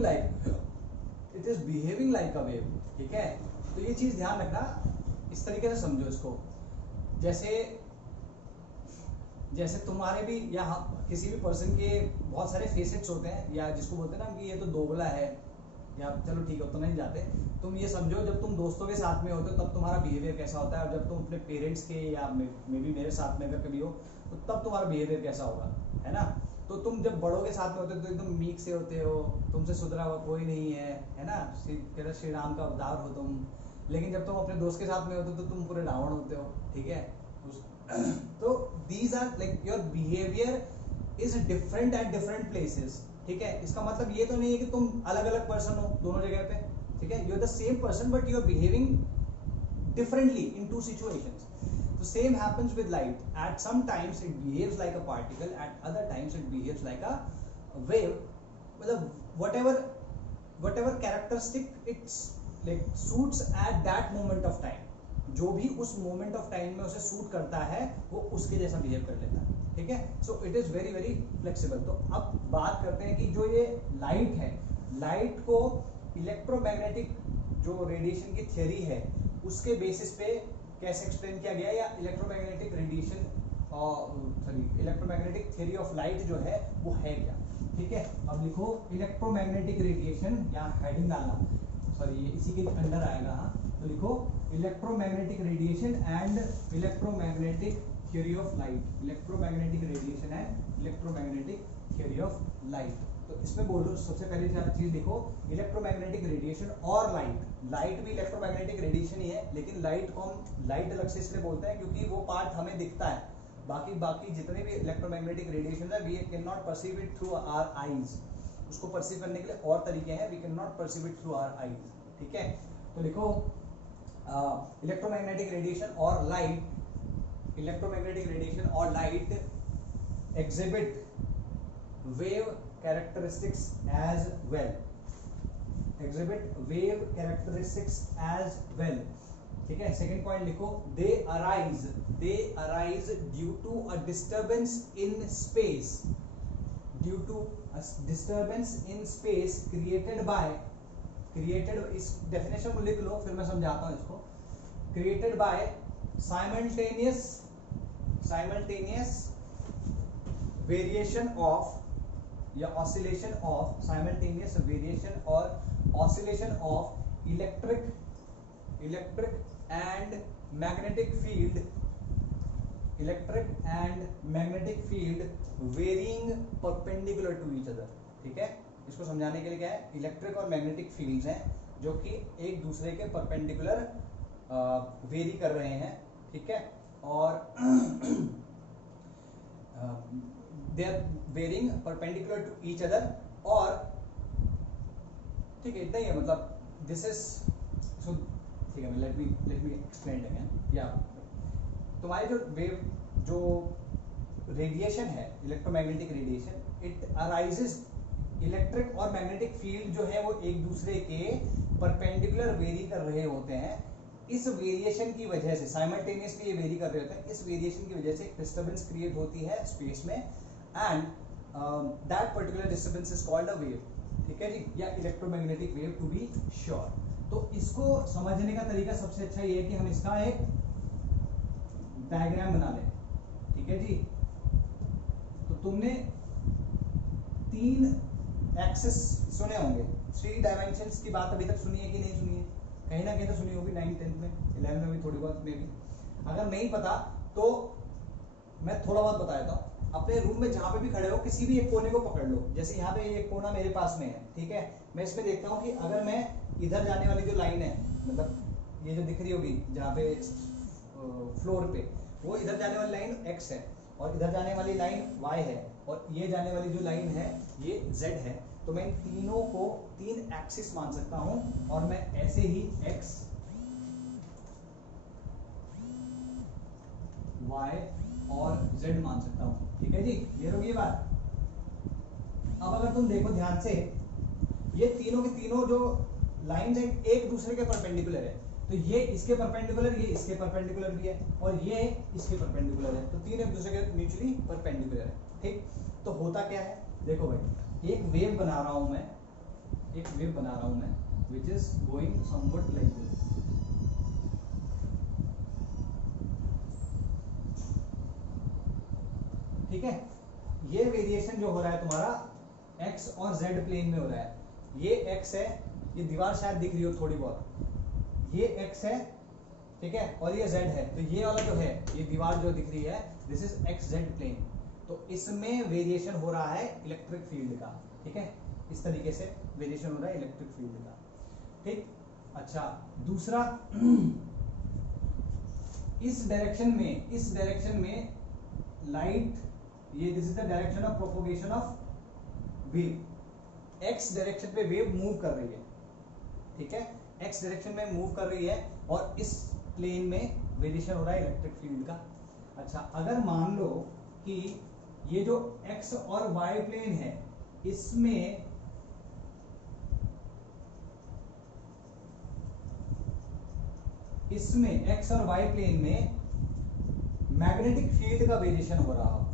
like a wave, ठीक है। तो ये चीज ध्यान रखना, इस तरीके से समझो इसको, जैसे तुम्हारे भी या किसी भी पर्सन के बहुत सारे फेसेट्स होते हैं, या जिसको बोलते हैं ना कि ये तो दोगला है, या चलो ठीक है तो नहीं जाते, तुम ये समझो जब तुम दोस्तों के साथ में होते हो तब तुम्हारा बिहेवियर कैसा होता है, और जब तुम अपने पेरेंट्स के या मे बी मेरे साथ में अगर कभी हो तो तब तुम्हारा बिहेवियर कैसा होगा, है ना। तो तुम जब बड़ों के साथ में होते हो तो एकदम मीक से होते हो, तुमसे सुधरा हुआ कोई नहीं है ना, श्री राम का अवतार हो तुम। लेकिन जब तुम अपने दोस्त के साथ में होते हो तो तुम पूरे रावण होते हो, ठीक है। तो these are like your behaviour is different at different places, ठीक है। इसका मतलब ये तो नहीं है कि तुम अलग अलग पर्सन हो दोनों जगह पे, ठीक है। You are the same person but you are behaving differently in two situations. So same happens with light. At some times it behaves like a particle, at other times it behaves like a wave. मतलब whatever characteristic it's like suits at that moment of time. जो भी उस moment of time में उसे suit करता है वो उसके जैसा बिहेव कर लेता है, ठीक है। So it is very very flexible. तो अब बात करते हैं कि जो ये लाइट है, लाइट को इलेक्ट्रोमैग्नेटिक जो रेडिएशन की थ्योरी है उसके बेसिस पे कैसे एक्सप्लेन किया गया, या electromagnetic radiation electromagnetic theory of light जो है वो है क्या, ठीक है। अब लिखो इलेक्ट्रोमैग्नेटिक रेडिएशन, यहाँ हेडिंग डालना, सॉरी ये इसी के अंडर आएगा, हाँ। तो लिखो electromagnetic radiation and electromagnetic theory of light, electromagnetic radiation and electromagnetic theory of light. तो इसमें बोलो सबसे पहले चीज देखो, इलेक्ट्रोमैग्नेटिक रेडिएशन और लाइट भी इलेक्ट्रोमैग्नेटिक रेडिएशन ही है, लेकिन लाइट को हम लाइट अलग से इसलिए बोलते हैं क्योंकि वो पार्ट हमें दिखता है, बाकी जितने भी इलेक्ट्रोमैग्नेटिक रेडिएशन है we can not perceive it through our eyes. उसको परसीव करने के लिए और तरीके हैं, we can not perceive it through our eyes, ठीक है। तो लिखो इलेक्ट्रोमैग्नेटिक रेडिएशन और लाइट, इलेक्ट्रोमैग्नेटिक रेडिएशन और light exhibit wave characteristics as well, exhibit wave characteristics as well, ठीक है। सेकेंड पॉइंट लिखो, they arise due to a disturbance in space, due to a disturbance in space created इस definition को लिख लो फिर मैं समझाता हूं इसको। created by simultaneous variation of या oscillation of simultaneous variation or oscillation of electric electric and magnetic field varying perpendicular to each other. ठीक है, इसको समझाने के लिए क्या है, इलेक्ट्रिक और मैग्नेटिक फील्ड्स हैं जो कि एक दूसरे के परपेंडिकुलर वेरी कर रहे हैं। ठीक है, और they are varying perpendicular to each other. और ठीक है, इतना ही है, मतलब दिस इज सो। ठीक है, लेट मी एक्सप्लेन अगेन। या तुम्हारी जो वेव, जो रेडिएशन है, electromagnetic radiation, it arises, electric और मैग्नेटिक फील्ड जो है वो एक दूसरे के परपेंडिकुलर वेरी कर रहे होते हैं। इस वेरिएशन की वजह से साइमल्टेनियसली ये वेरी कर रहे होते हैं, इस वेरिएशन की वजह से डिस्टर्बेंस क्रिएट होती है स्पेस में, and that particular disturbance is called a wave. ठीक है जी, या electromagnetic wave to be sure. तो इसको समझने का तरीका सबसे अच्छा ये है कि हम इसका एक डायग्राम बना लें। ठीक है जी, तो तुमने 3 एक्सिस सुने होंगे, 3 डायमेंशंस की बात अभी तक सुनी है कि नहीं सुनी है? कहीं ना कहीं तो सुनी होगी, 9th 10th में, 11th में भी थोड़ी बहुत में भी। अगर नहीं पता तो मैं थोड़ा बहुत बता देता हूँ। अपने रूम में जहां पे भी खड़े हो, किसी भी एक कोने को पकड़ लो। जैसे यहाँ पे एक कोना मेरे पास में है, ठीक है, मैं इसमें देखता हूँ कि अगर मैं इधर जाने वाली जो लाइन है, मतलब ये जो दिख रही होगी जहाँ पे फ्लोर पे, वो इधर जाने वाली लाइन x है, और इधर जाने वाली लाइन y है, और ये जाने वाली जो लाइन है ये z है। तो मैं इन तीनों को 3 एक्सिस मान सकता हूं, और मैं ऐसे ही x, y और z मान सकता हूं। ठीक है जी, ये होगी बात। अब अगर तुम देखो ध्यान से, ये तीनों के तीनों जो लाइंस हैं एक दूसरे के परपेंडिकुलर है। तो ये इसके परपेंडिकुलर, ये इसके परपेंडिकुलर भी है, और ये इसके परपेंडिकुलर है। तो तीन एक दूसरे के म्यूचुअली परपेंडिकुलर है। ठीक, तो होता क्या है, देखो भाई, एक वेव बना रहा हूं मैं, एक वेव बना रहा हूं मैं, which is going somewhat like this. ठीक है, ये वेरिएशन जो हो रहा है तुम्हारा x और z प्लेन में हो रहा है। ये x है, ये दीवार शायद दिख रही हो थोड़ी बहुत, ये x है, ठीक है, और ये z है। तो ये वाला जो है, ये दीवार जो दिख रही है, this is X Z plane. तो इसमें वेरिएशन हो रहा है इलेक्ट्रिक फील्ड का। ठीक है, इस तरीके से वेरिएशन हो रहा है इलेक्ट्रिक फील्ड का। ठीक, अच्छा, दूसरा, इस डायरेक्शन में लाइट, ये this is the direction of propagation of wave. X direction पे वेव मूव कर रही है। ठीक है, एक्स डायरेक्शन में मूव कर रही है, और इस प्लेन में वेरिएशन हो रहा है इलेक्ट्रिक फील्ड का। अच्छा, अगर मान लो कि ये जो एक्स और वाई प्लेन है, इसमें एक्स और वाई प्लेन में मैग्नेटिक फील्ड का वेरिएशन हो रहा हो,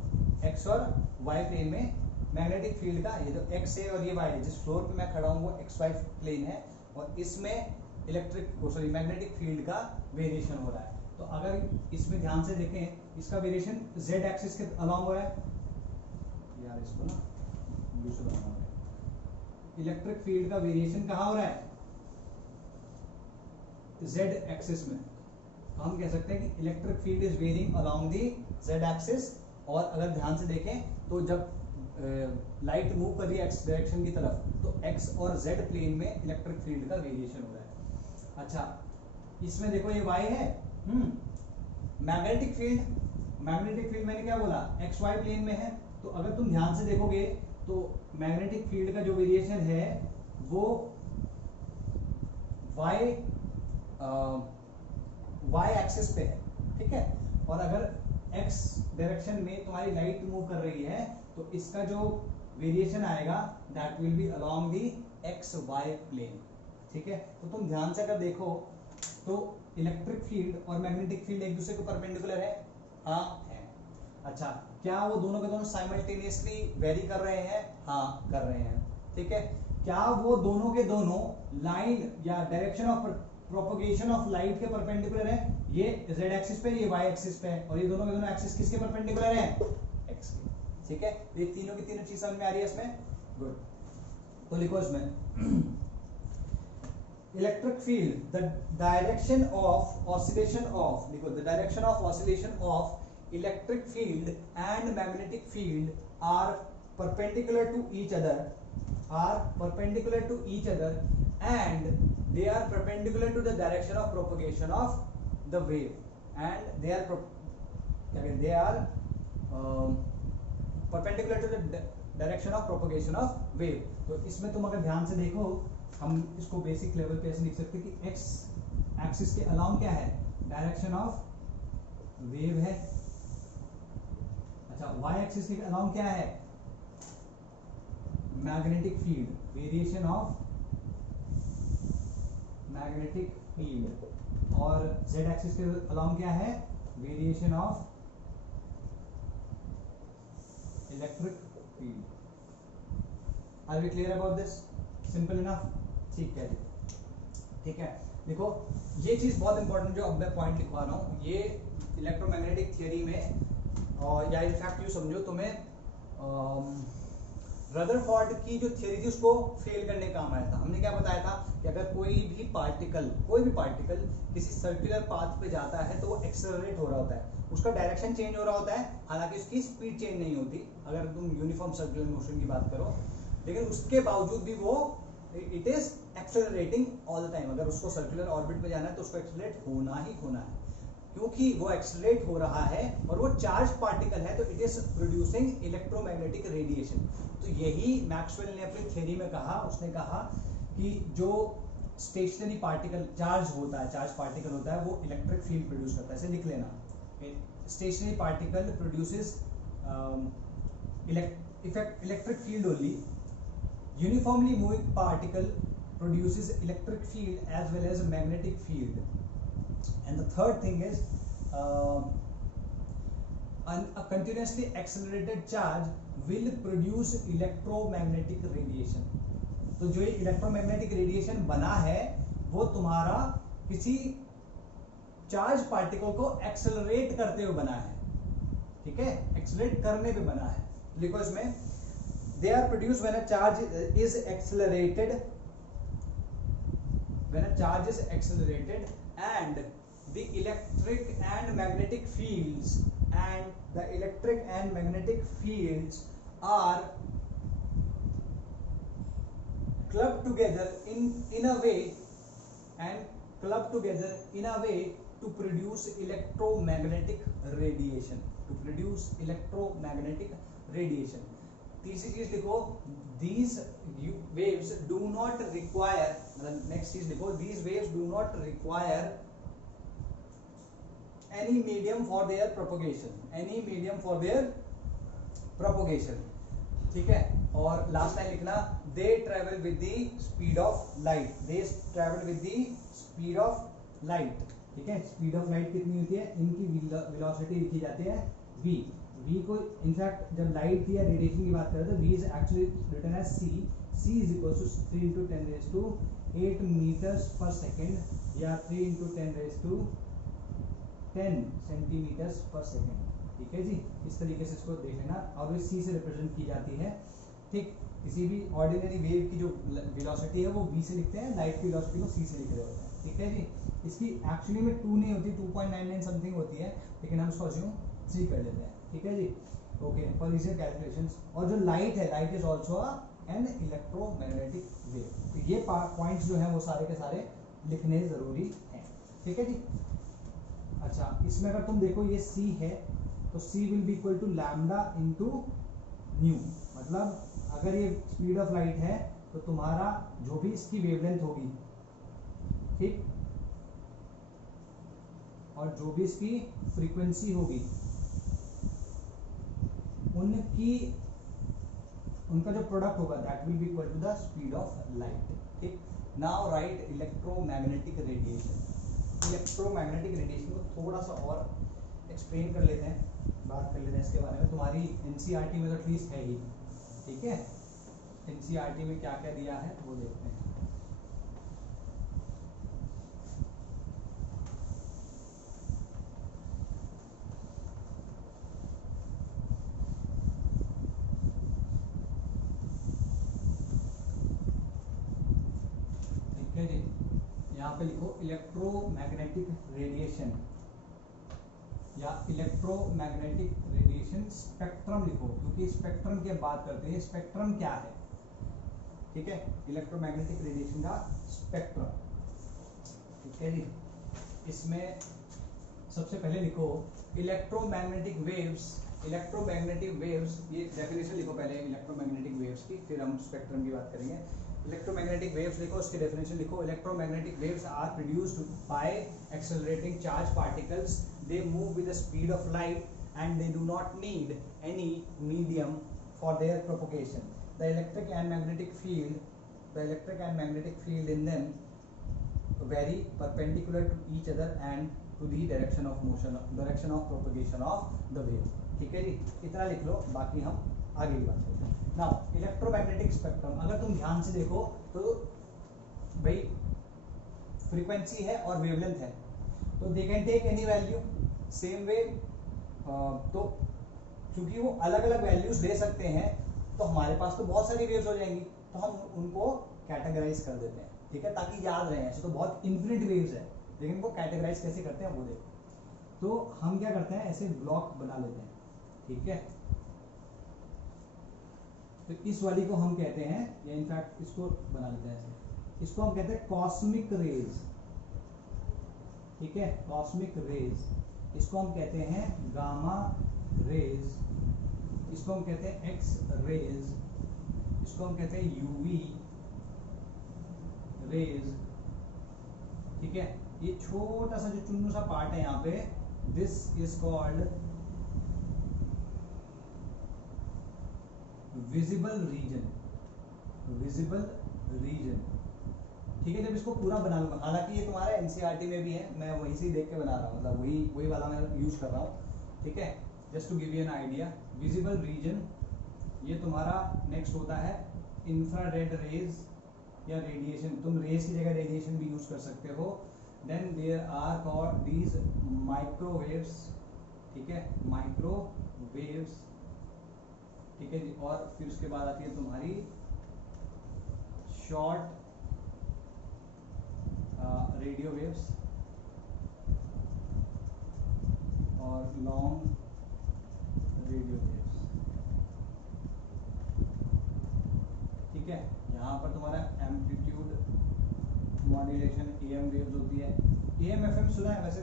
एक्स और वाई प्लेन में मैग्नेटिक फील्ड का, ये जो एक्स है और ये वाई है, जिस फ्लोर पे मैं खड़ा हूं वो एक्स वाई प्लेन है, और इसमें मैग्नेटिक फील्ड का वेरिएशन हो रहा है। तो अगर इसमें ध्यान से देखें, इसका वेरिएशन जेड एक्सिस के अलोंग हो रहा है। यार इसको ना दूसरा बनाना है। इलेक्ट्रिक फील्ड का वेरिएशन कहाँ हो रहा है? जेड एक्सिस में। तो हम कह सकते हैं कि electric field is varying along the Z axis. और अगर ध्यान से देखें तो जब लाइट मूव कर रही है एक्स डायरेक्शन की तरफ, तो एक्स और जेड प्लेन में इलेक्ट्रिक फील्ड का वेरिएशन हो रहा है। अच्छा, इसमें देखो ये वाई है, मैग्नेटिक फील्ड मैंने क्या बोला, एक्स वाई प्लेन में है। तो अगर तुम ध्यान से देखोगे तो मैग्नेटिक फील्ड का जो वेरिएशन है वो वाई एक्सिस पे है। ठीक है, और अगर एक्स डायरेक्शन में तुम्हारी लाइट मूव कर रही है, तो इसका जो वेरिएशन आएगा that will be along the X Y plane. ठीक है, तो तुम ध्यान से अगर देखो तो इलेक्ट्रिक फील्ड और मैग्नेटिक फील्ड एक दूसरे को परपेंडिकुलर है। हाँ है। अच्छा, क्या वो दोनों के दोनों साइमल्टेनियसली वेरी कर रहे हैं? हाँ कर रहे हैं। ठीक है, क्या वो दोनों के दोनों लाइन या direction of propagation of light के परपेंडिकुलर है? ये z एक्सिस पे, ये y एक्सिस पे है, और ये दोनों के दोनों एक्सिस किसके परपेंडिकुलर है? x के। ठीक है, ये तीनों की तीनों चीज समझ में आ रही है इसमें? गुड। तो लिखो इसमें electric field, the direction of oscillation of, देखो the direction of oscillation of electric field and magnetic field are perpendicular to each other, are perpendicular to each other and they are perpendicular to the direction of propagation of the wave and they are perpendicular to the direction of propagation of wave। तो इसमें तुम अगर ध्यान से देखो, हम इसको basic level पे ऐसे लिख सकते हैं कि x एक्सिस के अलाउंग क्या है, डायरेक्शन ऑफ वेव है। अच्छा, y एक्सिस के अलाउंग क्या है, magnetic field, variation of magnetic field, और z एक्सिस के अलाउंग क्या है, variation of electric field. Are we clear about this? Simple enough, ठीक है जी, ठीक है। देखो ये चीज बहुत इंपॉर्टेंट जो अब मैं पॉइंट लिखवा रहा हूँ, ये इलेक्ट्रोमैग्नेटिक थियरी में या इनफैक्ट यूँ समझो तुम्हें रदरफोर्ड की जो थियरी थी उसको फेल करने का काम आया था। हमने क्या बताया था कि अगर कोई भी पार्टिकल किसी सर्कुलर पाथ पे जाता है तो वो एक्सेलरेट हो रहा होता है, उसका डायरेक्शन चेंज हो रहा होता है, हालांकि उसकी स्पीड चेंज नहीं होती अगर तुम यूनिफॉर्म सर्कुलर मोशन की बात करो, लेकिन उसके बावजूद भी वो it is accelerating all the time. अगर उसको सर्कुलर ऑर्बिट पे जाना है तो उसको एक्सेलरेट होना ही होना है, क्योंकि वो एक्सेलरेट हो रहा है और वो चार्ज पार्टिकल है, तो it is producing electromagnetic radiation. तो यही मैक्सवेल ने अपनी थ्योरी में कहा, उसने कहा कि जो स्टेशनरी पार्टिकल चार्ज पार्टिकल होता है वो इलेक्ट्रिक फील्ड प्रोड्यूस करता है। ऐसे लिख लेना, stationary particle produces electric field only, uniformly moving particle produces electric field as well as magnetic field, and the third thing is a continuously accelerated charge will produce electromagnetic radiation। तो जो electromagnetic radiation बना है वो तुम्हारा किसी charge particle को accelerate करते हुए बना है, ठीक है, एक्सेलरेट करने पे बना है। लिखो इसमें, they are produced when a charge is accelerated, when a charge is accelerated and the electric and magnetic fields are clubbed together in a way to produce electromagnetic radiation। तीसरी चीज लिखो, these waves do not require, next चीज लिखो, these waves do not require any medium for their propagation, ठीक है। और last line लिखना, they travel with the speed of light, ठीक है। स्पीड ऑफ लाइट कितनी होती है, इनकी वेलोसिटी लिखी जाती है v। v को इनफैक्ट जब लाइट या रेडिएशन की बात करें तो v is actually written as c is equal to 3 into 10 raised to 8 meters per second या 3 into 10 raised to 10 centimeters per second, ठीक है जी। इस तरीके से इसको देख लेना, और ये c से रिप्रेजेंट की जाती है, ठीक। किसी भी ऑर्डिनरी वेव की जो वेलोसिटी है वो v से लिखते हैं, लाइट की वेलोसिटी को c से लिख रहे होते हैं, ठीक है जी। इसकी एक्चुअली में 2 नहीं होती, 2.99 समथिंग होती है, लेकिन हम इसको अज्यूम 3 कर लेते हैं, ठीक है जी। Okay, for easier calculations. और जो लाइट है, light is also an electromagnetic wave. तो ये पॉइंट्स जो हैं वो सारे के सारे लिखने जरूरी हैं, ठीक है जी। अच्छा, इसमें अगर तुम देखो ये c है तो c will be equal to lambda into nu, मतलब अगर ये स्पीड ऑफ लाइट है तो तुम्हारा जो भी इसकी वेवलेंथ होगी, ठीक, और जो भी इसकी फ्रीक्वेंसी होगी उनका जो प्रोडक्ट होगा that will be equal to the speed of light, ठीक। Now write electromagnetic radiation. Electromagnetic radiation को थोड़ा सा और एक्सप्लेन कर लेते हैं, बात कर लेते हैं इसके बारे में। तुम्हारी एनसीईआरटी में तो एटलीस्ट है ही, ठीक है। एनसीईआरटी में क्या क्या दिया है वो देखते हैं। ठीक है जी, यहाँ पे लिखो इलेक्ट्रोमैग्नेटिक रेडिएशन या इलेक्ट्रोमैग्नेटिक रेडिएशन स्पेक्ट्रम लिखो, क्योंकि स्पेक्ट्रम की बात करते हैं। स्पेक्ट्रम क्या है, ठीक है, इलेक्ट्रोमैग्नेटिक रेडिएशन का स्पेक्ट्रम, ठीक है जी। इसमें सबसे पहले लिखो इलेक्ट्रोमैग्नेटिक वेव्स। इलेक्ट्रोमैग्नेटिक वेव्स, ये डेफिनेशन लिखो पहले इलेक्ट्रोमैग्नेटिक वेव्स की, फिर हम स्पेक्ट्रम की बात करेंगे। इलेक्ट्रोमैग्नेटिक वेव्स लिखो, उसकी डेफिनेशन लिखो। Electromagnetic waves are produced by accelerating charge particles, they move with the speed of light and they do not need any medium for their propagation. The electric and magnetic field in them vary perpendicular to each other and to the direction of propagation of the wave, ठीक है जी। इतना लिख लो, बाकी हम आगे की बात करते हैं। नाउ इलेक्ट्रोमैग्नेटिक स्पेक्ट्रम, अगर तुम ध्यान से देखो तो भाई फ्रीक्वेंसी है और वेवलेंथ है, तो they can take any value same wave. तो क्योंकि वो अलग अलग वैल्यूज ले सकते हैं, तो हमारे पास तो बहुत सारी वेव्स हो जाएंगी, तो हम उनको कैटेगराइज कर देते हैं, ठीक है, ताकि याद रहे। ऐसे तो बहुत इन्फिनिट वेव्स है, लेकिन वो कैटेगराइज कैसे करते हैं वो देखो। तो हम क्या करते हैं, ऐसे ब्लॉक बना लेते हैं, ठीक है। तो इस वाली को हम कहते हैं, या इनफैक्ट इसको बना लेते हैं ऐसे, इसको हम कहते हैं कॉस्मिक रेज, ठीक है, कॉस्मिक रेज। इसको हम कहते हैं गामा रेज, इसको हम कहते हैं एक्स रेज, इसको हम कहते हैं यूवी रेज, ठीक है। ये छोटा सा जो चुन्नू सा पार्ट है यहाँ पे, this is called visible region, visible region, ठीक है। जब इसको पूरा बना लूंगा, हालांकि ये तुम्हारा एनसीईआरटी में भी है, मैं वहीं से देख के बना रहा हूँ, मतलब वही वाला मैं यूज कर रहा हूँ, ठीक है, just to give you an idea. Visible region ये तुम्हारा नेक्स्ट होता है इंफ्रारेड रेज या रेडिएशन, तुम रेज की जगह रेडिएशन भी यूज कर सकते हो। Then there are called these microwaves, ठीक है, माइक्रोवेव्स, ठीक है जी। और फिर उसके बाद आती है तुम्हारी शॉर्ट रेडियो वेव्स और लॉन्ग रेडियो वेव्स, ठीक है। यहाँ पर तुम्हारा एम्पलीट्यूड मॉड्यूलेशन एएम वेव्स होती है। एएम एफएम सुना है वैसे,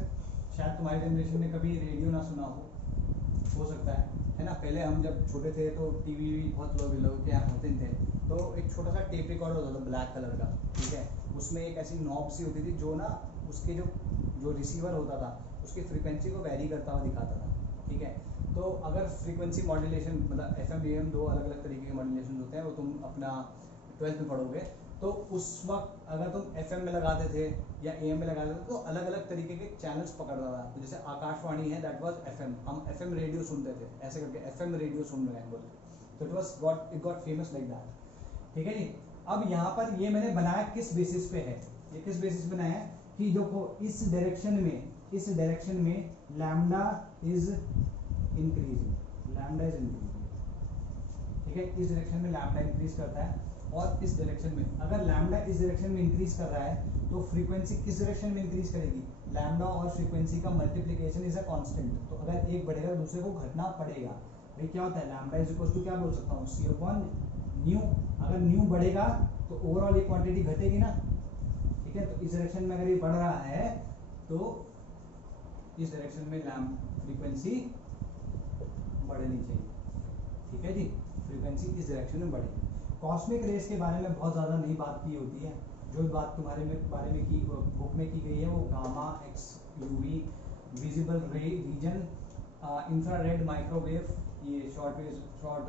शायद तुम्हारी जनरेशन में कभी रेडियो ना सुना हो सकता है ना। पहले हम जब छोटे थे तो टीवी बहुत लोग के यहाँ होते थे, तो एक छोटा सा टेप रिकॉर्ड होता था ब्लैक कलर का, ठीक है। उसमें एक ऐसी नॉब सी होती थी जो ना उसके जो रिसीवर होता था उसकी फ्रीक्वेंसी को वेरी करता हुआ दिखाता था, ठीक है। तो अगर फ्रीक्वेंसी मॉड्यूलेशन, मतलब एफएम एएम दो अलग अलग तरीके के मॉड्यूलेशन होते हैं, वो तुम अपना 12th में पढ़ोगे। तो उस वक्त अगर तुम एफएम में लगाते थे या एएम में लगाते थे, तो अलग अलग तरीके के चैनल्स पकड़ता था। तो जैसे आकाशवाणी है, दैट वाज एफएम, हम एफएम रेडियो सुनते थे, ऐसे करके एफएम रेडियो सुन रहे हैं बोलते, तो it got famous like that, ठीक है जी। अब यहाँ पर ये मैंने बनाया किस बेसिस पे है, ये किस बेसिस पे बनाया है कि देखो इस डायरेक्शन में लैम्डा इज इंक्रीजिंग, ठीक है। इस डायरेक्शन में लैम्डा इंक्रीज करता है, और इस डायरेक्शन में अगर लैम्डा इस डायरेक्शन में इंक्रीज कर रहा है, तो फ्रीक्वेंसी किस डायरेक्शन में इंक्रीज करेगी, लैम्डा और फ्रीक्वेंसी का मल्टीप्लिकेशन इज अ कांस्टेंट। तो अगर एक बढ़ेगा तो दूसरे को घटना पड़ेगा। भाई क्या होता है, लैम्डा इज इक्वल टू क्या बोल सकता हूँ, सी अपॉन न्यू। अगर न्यू बढ़ेगा तो ओवरऑल ये क्वांटिटी घटेगी ना, ठीक है। तो इस डायरेक्शन में अगर ये बढ़ रहा है, तो इस डायरेक्शन में फ्रीक्वेंसी बढ़नी चाहिए, ठीक है जी, फ्रीक्वेंसी इस डायरेक्शन में बढ़ेगी। कॉस्मिक रेस के बारे में बहुत ज़्यादा नहीं बात की होती है, जो बात तुम्हारे बारे में की बुक में की गई है वो gamma, x, UV, visible region, infrared, microwave, ये शॉर्ट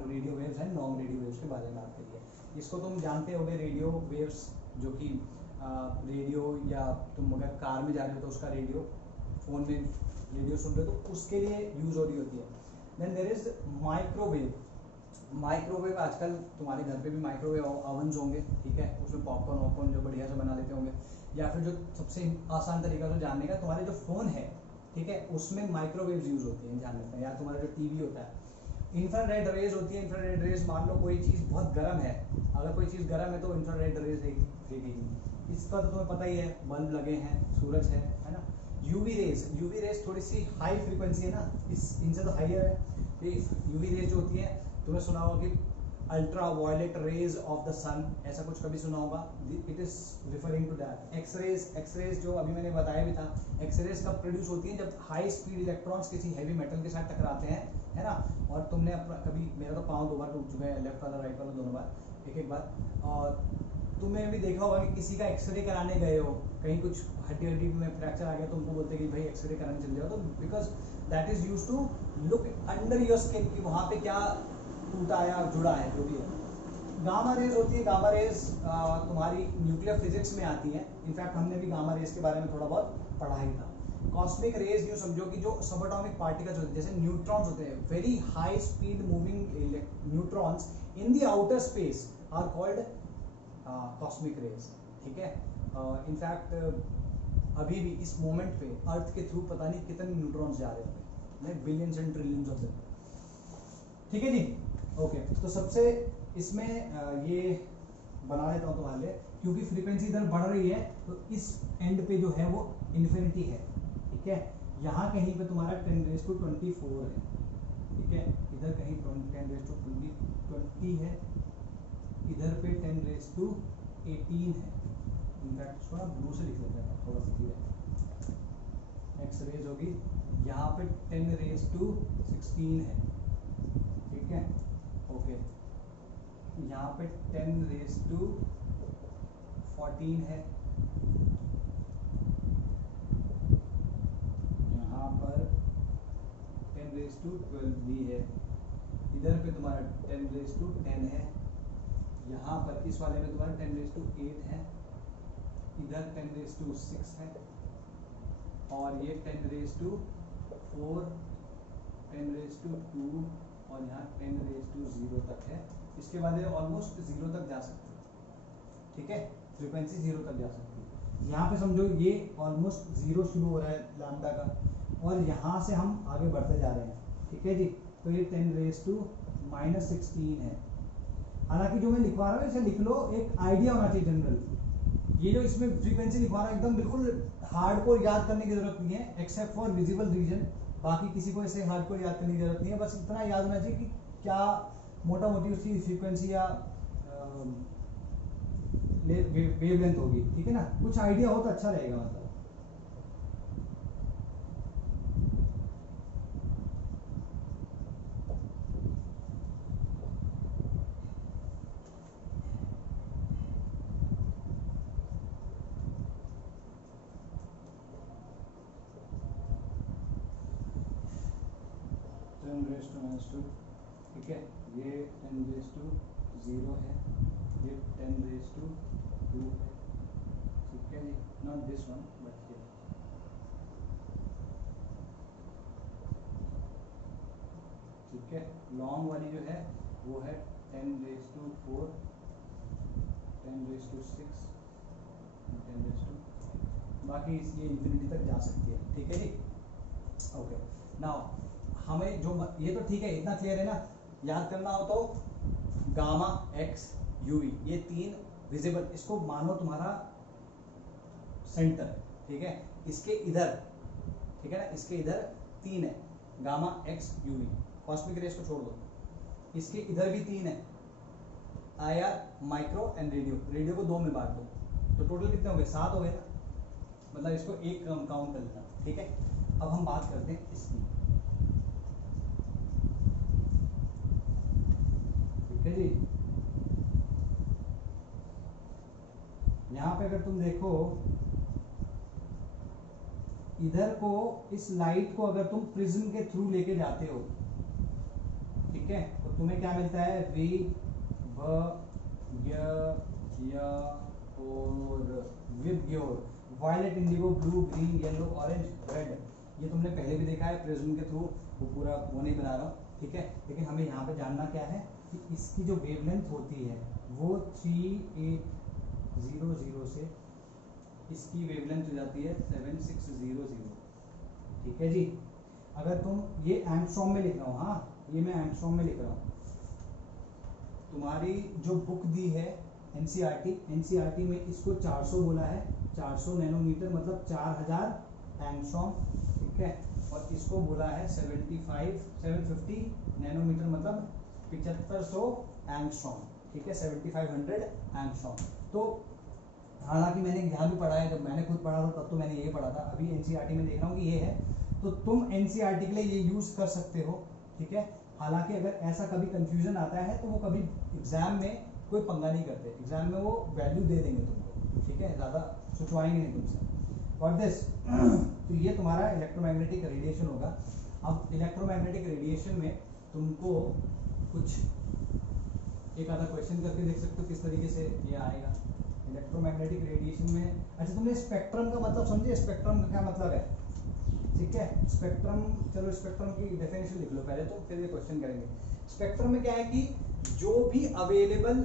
रेडियो वेव्स हैं, लॉन्ग रेडियो वेव्स के बारे में बात करी है। इसको तुम जानते होगे, रेडियो वेव्स, जो कि रेडियो, या तुम अगर कार में जा रहे हो तो उसका रेडियो, फोन में रेडियो सुन रहे हो तो उसके लिए यूज हो रही होती है। देन देयर इज माइक्रोवेव, आजकल तुम्हारे घर पे भी माइक्रोवेव ओवन्स होंगे, ठीक है, उसमें पॉपकॉर्न जो बढ़िया से बना लेते होंगे। या फिर जो सबसे आसान तरीका जो जानने का, तुम्हारे जो फ़ोन है, ठीक है, उसमें माइक्रोवेव्स यूज़ होती हैं, ध्यान रखना। या तुम्हारा जो टीवी होता है, इंफ्रारेड रेज होती है। इंफ्रारेड रेज, मान लो कोई चीज़ बहुत गर्म है, अगर कोई चीज़ गर्म है तो इंफ्रारेड रेज फेंकेगी, इसका तो तुम्हें पता ही है, बल्ब लगे हैं, सूरज है ना। यूवी रेज थोड़ी सी हाई फ्रीक्वेंसी है ना, इनसे तो हाइयर है। यूवी रेज जो होती है, तुम्हें सुना होगा कि ultra violet rays of the sun, ऐसा कुछ कभी सुना होगा। It is referring to that. X rays जो अभी मैंने बताया भी था, एक्स रेज कब प्रोड्यूस होती है, जब हाई स्पीड इलेक्ट्रॉन्स किसी हैवी मेटल के साथ टकराते हैं, है ना। और तुमने कभी, मेरा तो पाँव 2 बार टूट चुका है, लेफ्ट वाला राइट वाला दोनों बार, एक बार। और तुमने भी देखा होगा कि किसी का एक्सरे कराने गए हो, कहीं कुछ हड्डी में फ्रैक्चर आ गया, तो उनको बोलते हैं कि भाई एक्सरे कराने चल जाओ, तो because that is used to look under your skin कि वहाँ पे क्या टूटा या जुड़ा है, जो भी है। गामा रेज होती है, गामा रेज तुम्हारी न्यूक्लियर फिजिक्स में आती है। इनफैक्ट हमने भी गामा रेज के बारे में थोड़ा बहुत पढ़ा ही था। कॉस्मिक रेज यूँ समझो कि जो सबएटॉमिक पार्टिकल्स होते हैं, जैसे न्यूट्रॉन्स होते हैं, very high speed moving neutrons in the outer space are called cosmic rays, ठीक है। इनफैक्ट अभी भी इस मोमेंट पे अर्थ के थ्रू पता नहीं कितने न्यूट्रॉन्स जा रहे होंगे, billions and trillions of them, ठीक है जी। ओके, तो सबसे इसमें ये बना लेता हूँ तुम्हारे लिए, क्योंकि फ्रीक्वेंसी इधर बढ़ रही है, तो इस एंड पे जो है वो इन्फिनिटी है, ठीक है। यहाँ कहीं पे तुम्हारा 10⁻24 है, ठीक है। इधर कहीं 10⁻20 है, इधर पे 10⁻18 है। इनफैक्ट इसको ना ब्लू से लिख लेते हैं थोड़ा सा क्लियर। एक्स रेज होगी, यहाँ पे 10⁻16 है, ठीक है। ओके, यहाँ पे 10⁻14 है, यहाँ पर 10⁻12 भी है, इधर पे तुम्हारा 10⁻10 है, यहाँ पर इस वाले में तुम्हारा 10⁻8 है, इधर 10⁻6 है, और ये 10⁻4, 10⁻2 और यहाँ 10⁻0 तक है। इसके बाद ये ऑलमोस्ट 0 तक जा सकती है, ठीक है। फ्रीक्वेंसी 0 तक जा सकती है। यहाँ पे समझो ये ऑलमोस्ट 0 शुरू हो रहा है लैम्डा का, और यहाँ से हम आगे बढ़ते जा रहे हैं, ठीक है जी। तो ये 10⁻−16 है। हालांकि जो मैं लिखवा रहा हूँ इसे लिख लो, एक आइडिया होना चाहिए जनरल। ये जो इसमें फ्रीक्वेंसी लिखवा रहा हूँ एकदम बिल्कुल हार्डकोर याद करने की जरूरत नहीं है, एक्सेप्ट फॉर विजिबल रीजन। बाकी किसी को ऐसे हार्डकोर याद करने की जरूरत नहीं है, बस इतना याद होना चाहिए कि क्या मोटा मोटी उसकी फ्रीक्वेंसी या वेवलेंथ होगी, ठीक है ना। कुछ आइडिया हो तो अच्छा रहेगा, मतलब। ठीक है, ये 10⁻0 है, ये 10⁻2 है, ठीक है जी। नॉट दिस वन बट ये, ठीक है। लॉन्ग वाली जो है वो है 10⁻4, 10⁻6, 10⁻2, बाकी ये इंफिनिटी तक जा सकती है, ठीक है जी। ओके, नाउ हमें जो ये तो ठीक है, इतना क्लियर है ना। याद करना हो तो गामा, एक्स, यूवी, ये 3 विजिबल, इसको मानो तुम्हारा सेंटर, ठीक है। इसके इधर, ठीक है ना, इसके इधर 3 है, gamma, x, UV. Cosmic rays को छोड़ दो, इसके इधर भी 3 है, IR, micro and radio. Radio को 2 में बांट दो, तो टोटल कितने हो गए? 7 हो गए ना, मतलब इसको एक काउंट कर लेना, ठीक है। अब हम बात करते हैं इसकी, ठीक है जी। यहाँ पे अगर तुम देखो, इधर को, इस लाइट को अगर तुम प्रिज्म के थ्रू लेके जाते हो, ठीक है, तो तुम्हें क्या मिलता है? वी, भ, य, और VIBGYOR, violet, indigo, blue, green, yellow, orange, red. ये तुमने पहले भी देखा है प्रिज्म के थ्रू, वो पूरा वो नहीं बना रहा हूँ, ठीक है। लेकिन हमें यहाँ पे जानना क्या है कि इसकी जो वेवलेंथ होती है वो 3800 से इसकी वेवलेंथ हो जाती है 7600, ठीक है जी। अगर तुम ये एंगस्ट्रॉम में लिख रहा हूँ, हाँ ये मैं एंगस्ट्रॉम में लिख रहा हूँ, तुम्हारी जो बुक दी है एनसीईआरटी में इसको 400 बोला है, 400 नैनोमीटर मतलब 4000 एंगस्ट्रॉम, ठीक है। और इसको बोला है 750 नैनोमीटर मतलब 7500 एंगस्ट्रॉम, ठीक है, 7500 एंगस्ट्रॉम। तो हालांकि मैंने यहाँ भी पढ़ा है, जब मैंने खुद पढ़ा था तब तो मैंने ये पढ़ा था, अभी एनसीईआरटी में देख रहा हूँ कि ये है, तो तुम एनसीईआरटी के लिए ये यूज कर सकते हो, ठीक है। हालांकि अगर ऐसा कभी कंफ्यूजन आता है तो वो कभी एग्जाम में कोई पंगा नहीं करते, एग्जाम में वो वैल्यू दे देंगे तुमको, ठीक है, ज़्यादा सुचवाएंगे नहीं तुमसे। और दिस तो ये तुम्हारा इलेक्ट्रोमैग्नेटिक रेडिएशन होगा। अब इलेक्ट्रोमैग्नेटिक रेडिएशन में तुमको कुछ एक आधा क्वेश्चन करके देख सकते हो किस तरीके से ये आएगा इलेक्ट्रोमैग्नेटिक रेडिएशन में। अच्छा, तुमने स्पेक्ट्रम का मतलब समझे, स्पेक्ट्रम का क्या मतलब है, ठीक है। स्पेक्ट्रम, चलो स्पेक्ट्रम की डेफिनेशन लिख लो पहले, तो फिर ये क्वेश्चन करेंगे। स्पेक्ट्रम में क्या है कि जो भी अवेलेबल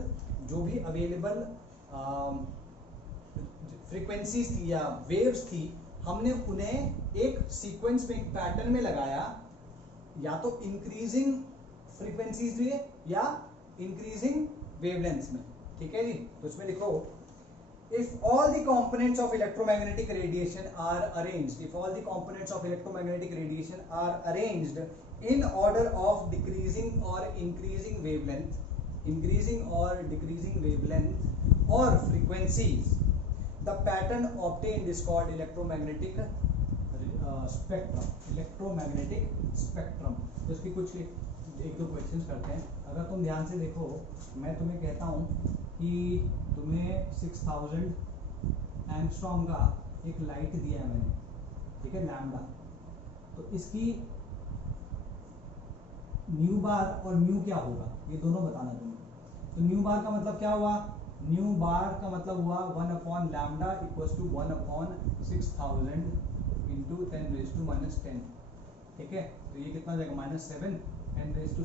फ्रीक्वेंसीज थी या वेव्स थी, हमने उन्हें एक सीक्वेंस में, एक पैटर्न में लगाया, या तो इंक्रीजिंग फ्रीक्वेंसीज में या इंक्रीजिंग वेवलेंथ्स में, ठीक है जी। तो इसमें लिखो if all the components of electromagnetic radiation are arranged in order of decreasing or increasing wavelength or frequencies, the pattern obtained is called electromagnetic spectrum। तो इसकी कुछ एक दो क्वेश्चंस करते हैं। अगर तुम ध्यान से देखो, मैं तुम्हें कहता हूँ कि तुम्हें 6000 एंगस्ट्रॉम का एक लाइट दिया है मैंने, ठीक है, लैम्डा। तो इसकी न्यू बार और न्यू क्या होगा ये दोनों बताना तुम्हें। तो न्यू बार का मतलब क्या हुआ, न्यू बार का मतलब हुआ 1 लैम्डा इक्वल्स टू 1/6000 इंटू 10⁻⁻10, ठीक है। तो ये कितना जाएगा -7 10⁻⁷,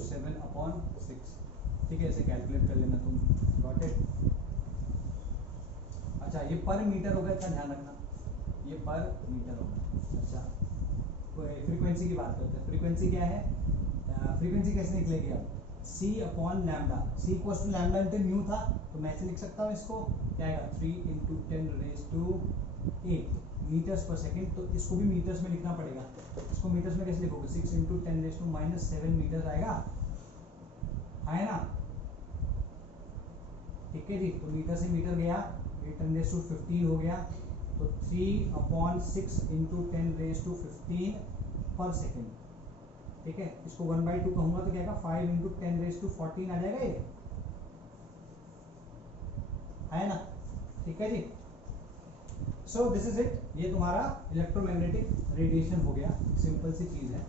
ठीक है। इसे कैलकुलेट कर लेना तुम, गॉट इट। अच्छा, ये पर मीटर होगा, इतना ध्यान रखना, ये पर मीटर होगा। अच्छा, फ्रीक्वेंसी की बात करते हैं। फ्रीक्वेंसी क्या है, फ्रीक्वेंसी कैसे निकलेगी अब, C/λ, C equals to lambda into nu था, तो मैं ऐसे लिख सकता हूँ इसको, क्या आएगा 3 × 10⁸ मीटर्स पर सेकंड। तो इसको भी मीटर्स में लिखना पड़ेगा। इसको मीटर्स में कैसे लिखोगे, 6 × 10⁻⁷ मीटर आएगा, है ना, ठीक है जी। तो मीटर से मीटर गया, 10⁻15 हो गया, तो 3/6 × 10⁻15 पर सेकेंड, ठीक है। इसको 1/2 कहूंगा तो क्या आएगा, 5 × 10⁻14 आ जाएगा, ये है ना, ठीक है जी। सो दिस इज इट, ये तुम्हारा इलेक्ट्रोमैग्नेटिक रेडिएशन हो गया, सिंपल सी चीज है,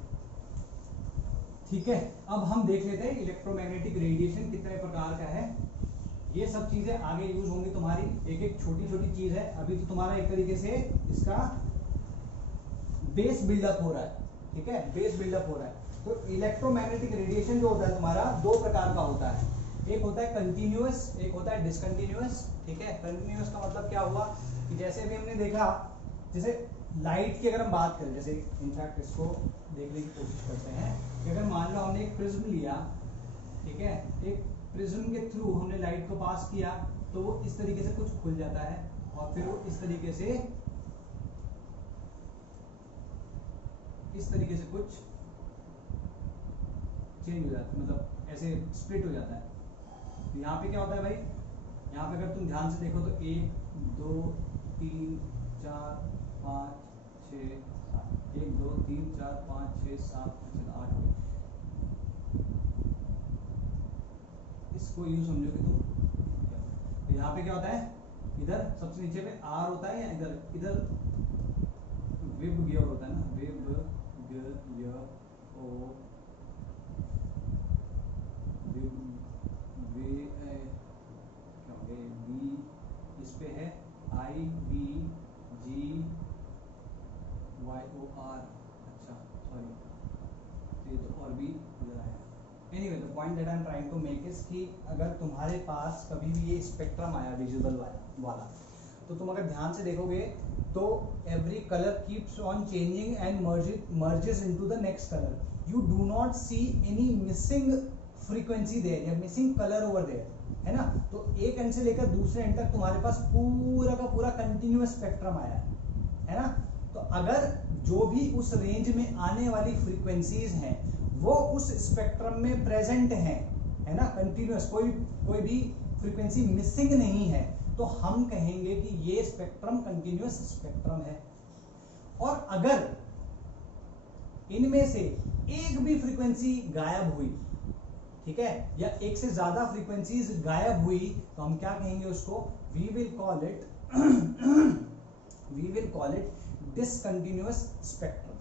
ठीक है। अब हम देख लेते हैं इलेक्ट्रोमैग्नेटिक रेडिएशन कितने प्रकार का है। ये सब चीजें आगे यूज होंगी तुम्हारी, एक एक छोटी छोटी चीज है। अभी तो तुम्हारा एक तरीके से इसका बेस बिल्डअप हो रहा है, ठीक है, बेस बिल्डअप हो रहा है। तो इलेक्ट्रोमैग्नेटिक रेडिएशन जो होता है तुम्हारा दो प्रकार का होता है, एक होता है कंटिन्यूअस, एक होता है डिसकंटिन्यूअस, ठीक है। कंटिन्यूअस का मतलब क्या हुआ कि जैसे भी हमने देखा, जैसे लाइट की अगर हम बात करें, जैसे इनफैक्ट इसको देखने की कोशिश करते हैं कि अगर मान लो हमने एक प्रिज्म लिया, ठीक है, एक प्रिज्म के थ्रू हमने लाइट को पास किया, तो वो इस तरीके से कुछ खुल जाता है और फिर वो इस तरीके से कुछ चेंज हो जाता है, मतलब ऐसे स्प्लिट हो जाता है। तो यहाँ पे क्या होता है भाई, यहाँ पे अगर तुम ध्यान से देखो तो 1 2 3 4 5 6 7, 1 2 3 4 5 6 7 8 हो गए। इसको यूं समझोगे तो यहाँ पे क्या होता है, इधर सबसे नीचे पे आर होता है, या इधर वेब गियर होता है ना, वेब गियर ओ क्या हो गया, बी इस पे है, I B G Y O R, अच्छा सॉरी, ये तो और भी इधर आया। Anyway the point that I am trying to make is कि अगर तुम्हारे पास कभी भी ये स्पेक्ट्रम आया विजिबल वाला, तो तुम अगर ध्यान से देखोगे तो every colour keeps on changing and merges into the next colour. You do not see any missing frequency there या मिसिंग कलर ओवर देयर, है ना। तो एक एंड से लेकर दूसरे एंड तक तुम्हारे पास पूरा का पूरा कंटिन्यूअस स्पेक्ट्रम आया है ना। तो अगर जो भी उस रेंज में आने वाली फ्रीक्वेंसीज हैं वो उस स्पेक्ट्रम में प्रेजेंट हैं, है ना, कंटिन्यूअस, कोई भी फ्रीक्वेंसी मिसिंग नहीं है, तो हम कहेंगे कि ये स्पेक्ट्रम कंटिन्यूअस स्पेक्ट्रम है। और अगर इनमें से एक भी फ्रीक्वेंसी गायब हुई, ठीक है, या एक से ज्यादा फ्रीक्वेंसीज गायब हुई, तो हम क्या कहेंगे उसको, we will call it discontinuous spectrum,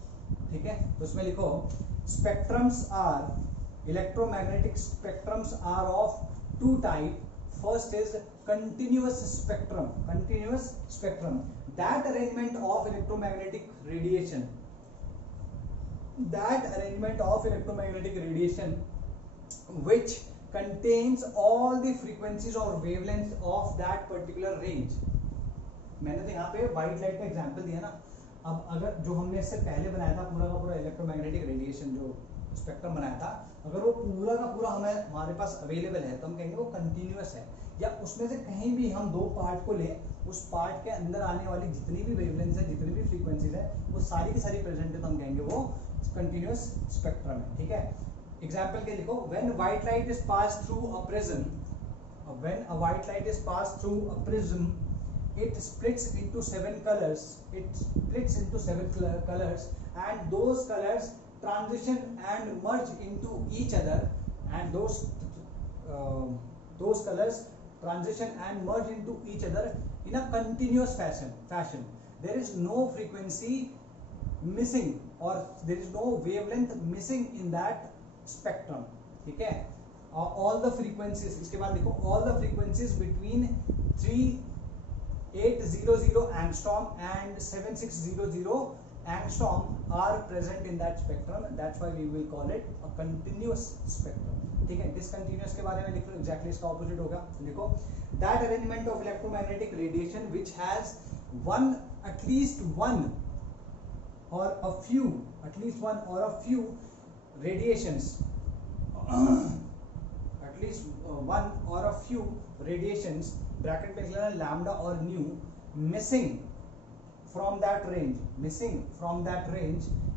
ठीक है। तो उसमें लिखो spectrums or electromagnetic spectrums are of two type, first is continuous spectrum, that arrangement of electromagnetic radiation which contains all the frequencies or wavelengths of that particular range। मैंने तो यहाँ पे white light का एग्जांपल दिया ना। अब अगर जो हमने इससे पहले बनाया था पूरा का पूरा इलेक्ट्रोमैग्नेटिक रेडिएशन जो स्पेक्ट्रम बनाया था, अगर वो पूरा का पूरा हमारे पास अवेलेबल है तो हम कहेंगे वो कंटिन्यूअस है। या उसमें से कहीं भी हम दो पार्ट को लें, उस पार्ट के अंदर आने वाली जितनी भी वेवलेंथ्स है, जितनी भी फ्रीक्वेंसीज है, वो सारी की सारी प्रेजेंट है, तो हम कहेंगे वो कंटिन्यूअस स्पेक्ट्रम है, ठीक है। एग्जांपल के लिखो, when white light is pass through a prism, when a white light is pass through a prism, it splits into seven colors, and those colors transition and merge into each other, and those colors transition and merge into each other in a continuous fashion. There is no frequency missing or there is no wavelength missing in that spectrum, ठीक है। all the frequencies, इसके बाद देखो, all the frequencies between 3800 angstrom and 7600 angstrom are present in that spectrum, that's why we will call it a continuous spectrum, ठीक है। discontinuous के बारे में लिख लो, exactly इसका opposite होगा, लिखो that arrangement of electromagnetic radiation which has at least one or a few radiations at least one or a few radiations, bracket में लिख लेना लैम्डा और new, missing from that range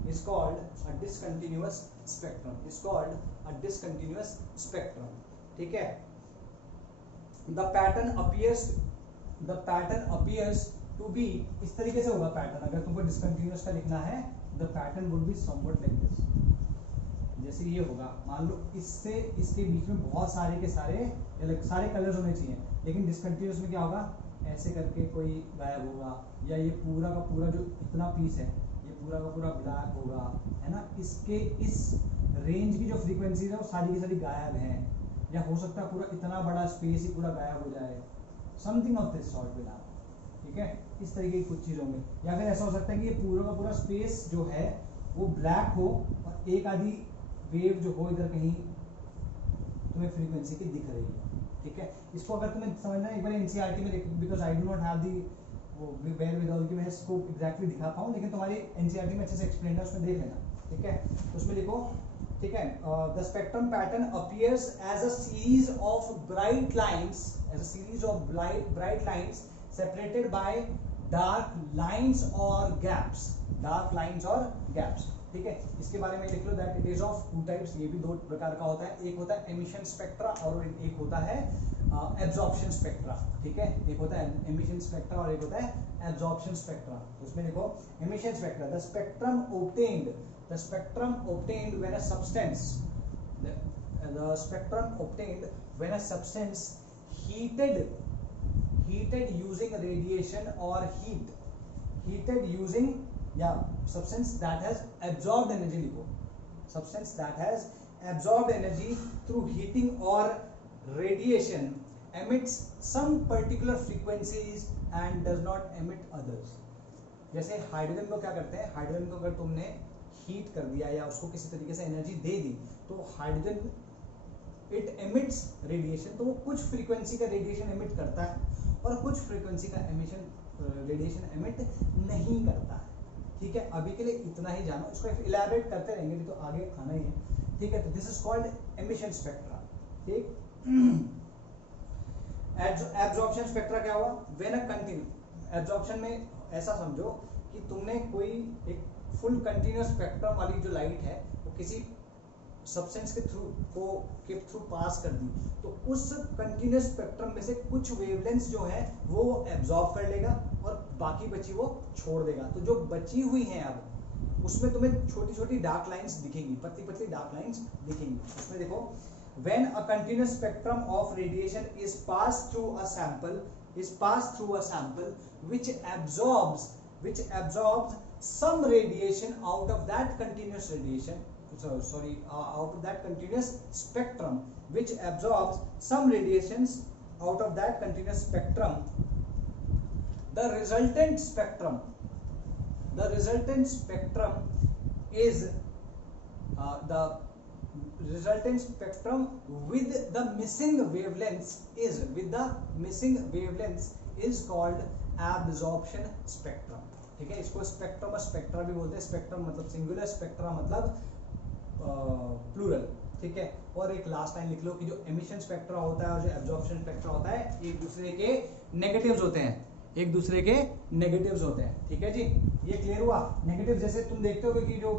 is called a discontinuous spectrum, ठीक है। the pattern appears to be, इस तरीके से होगा पैटर्न। अगर तुमको डिसकंटिन्यूअस का लिखना है, the pattern would be somewhat like this, जैसे ये होगा। मान लो इससे इसके बीच में बहुत सारे के सारे कलर्स होने चाहिए, लेकिन डिसकंटिन्यूअस में क्या होगा, ऐसे करके कोई गायब होगा, या ये पूरा का पूरा जो इतना पीस है ये पूरा का पूरा ब्लैक होगा, है ना। इसके इस रेंज की जो फ्रीक्वेंसीज है वो सारी की सारी गायब हैं, या हो सकता है पूरा इतना बड़ा स्पेस ही पूरा गायब हो जाए, something of this sort will happen, ठीक है। इस तरीके की कुछ चीज़ होंगी, या फिर ऐसा हो सकता है कि ये पूरा का पूरा स्पेस जो है वो ब्लैक हो और एक आधी वेव जो हो इधर कहीं तुम्हें फ्रीक्वेंसी की दिख रही है, ठीक है। इसको अगर तुम्हें समझना है एक बार एनसीईआरटी में देख, because I do not have the वो वेल विद ऑल की मैं इसको एग्जैक्टली दिखा पाऊँ, लेकिन तुम्हारी एनसीईआरटी में अच्छे से एक्सप्लेन है, उसमें देख लेना, ठीक है। तो उसमें लिखो, ठीक है, the spectrum pattern appears as a series of bright lines separated by dark lines और गैप्स, ठीक है। इसके बारे में लिख लो that it is of two types, ये भी दो प्रकार का होता है, एक होता है एमिशन स्पेक्ट्रा और एक होता है एब्जॉर्प्शन स्पेक्ट्रा, ठीक है। एक होता है एमिशन स्पेक्ट्रा और एक होता है एब्जॉर्प्शन स्पेक्ट्रा। तो उसमें लिखो emission spectra, the spectrum obtained when a substance heated using radiation or heated using substance that has absorbed energy, लिखो substance that has absorbed energy through heating or radiation emits some particular frequencies and does not emit others। जैसे hydrogen को क्या करते हैं, hydrogen को अगर तुमने heat कर दिया या उसको किसी तरीके से एनर्जी दे दी, तो हाइड्रोजन इट एमिट्स रेडिएशन, तो वो कुछ फ्रीक्वेंसी का रेडिएशन एमिट करता है और कुछ फ्रीक्वेंसी का रेडिएशन एमिट नहीं करता है, ठीक है। अभी के लिए इतना ही जानो, इसको इलैबोरेट करते रहेंगे तो आगे आना ही है, ठीक है। तो this is called emission spectra. ठीक। एब्जॉर्प्शन स्पेक्ट्रा क्या हुआ, व्हेन अ कंटिन्यू एब्जॉर्प्शन में ऐसा समझो कि तुमने कोई एक फुल कंटिन्यूअस स्पेक्ट्रम वाली जो लाइट है वो किसी सब्सटेंस के थ्रू पास कर दी, तो उस कंटिन्यूअस स्पेक्ट्रम में से कुछ वेवलेंथ्स जो है वो एब्जॉर्ब कर लेगा और बाकी बची वो छोड़ देगा। तो जो बची हुई हैं अब उसमें तुम्हें छोटी छोटी डार्क लाइंस दिखेंगी, पतली पतली डार्क लाइंस दिखेंगी। उसमें देखो, when a continuous spectrum of radiation is passed through a sample which absorbs some radiation out of that continuous spectrum, which absorbs some radiations out of that continuous spectrum, the resultant spectrum is the resultant spectrum with the missing wavelengths is called absorption spectrum। ठीक है, इसको spectrum और spectra भी बोलते हैं। Spectrum मतलब singular, spectra मतलब plural. ठीक है, और एक लास्ट लाइन लिख लो कि जो एमिशन स्पेक्ट्रा होता है और जो एब्जॉर्प्शन स्पेक्ट्रा होता है एक दूसरे के नेगेटिव्स होते हैं, एक दूसरे के नेगेटिव्स होते हैं। ठीक है जी, ये क्लियर हुआ। नेगेटिव जैसे तुम देखते हो कि जो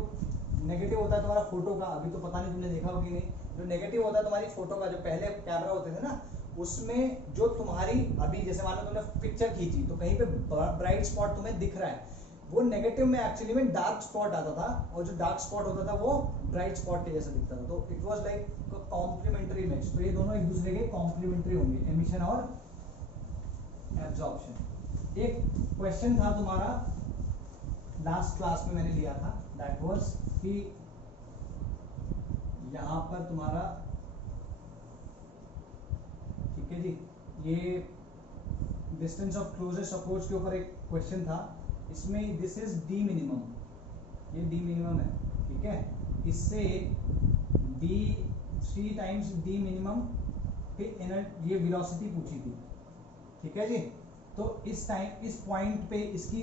नेगेटिव होता है तुम्हारा फोटो का, अभी तो पता नहीं तुमने देखा हो कि नहीं, जो नेगेटिव होता है तुम्हारी फोटो का, जो पहले कैमरा होते थे ना, उसमें जो तुम्हारी अभी जैसे मान लो तुमने पिक्चर खींची तो कहीं पे ब्राइट स्पॉट तुम्हें दिख रहा है, वो नेगेटिव में एक्चुअली में डार्क स्पॉट आता था, और जो डार्क स्पॉट होता था वो ब्राइट स्पॉट के जैसा दिखता था। तो it was like complementary image. तो ये दोनों एक दूसरे के कॉम्प्लीमेंट्री होंगे, एमिशन और एब्जॉर्प्शन। एक क्वेश्चन था तुम्हारा लास्ट क्लास में मैंने लिया था, दैट वाज कि यहां पर तुम्हारा, ठीक है जी, ये डिस्टेंस ऑफ क्लोजेस्ट अप्रोच के ऊपर एक क्वेश्चन था। इसमें दिस इज डी मिनिमम, ये डी मिनिमम है। ठीक है, इससे डी 3 टाइम्स डी मिनिमम पे ये वेलोसिटी पूछी थी। ठीक है जी, तो इस टाइम इस पॉइंट पे इसकी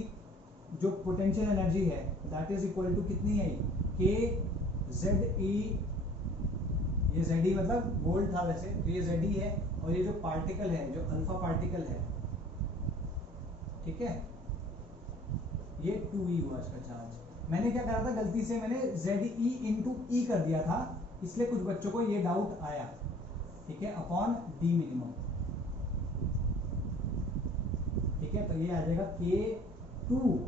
जो पोटेंशियल एनर्जी है दैट इज इक्वल टू कितनी है, के जेड ई, ये जेड ई मतलब वोल्ट था वैसे, तो ये जेड ई है, और ये जो पार्टिकल है, जो अल्फा पार्टिकल है, ठीक है, ये 2e हुआ इसका चार्ज। मैंने क्या करा था, गलती से मैंने जेड ई इंटू ई कर दिया था, इसलिए कुछ बच्चों को ये डाउट आया। ठीक है, अपॉन डी मिनिमम। ठीक है, तो ये आ जाएगा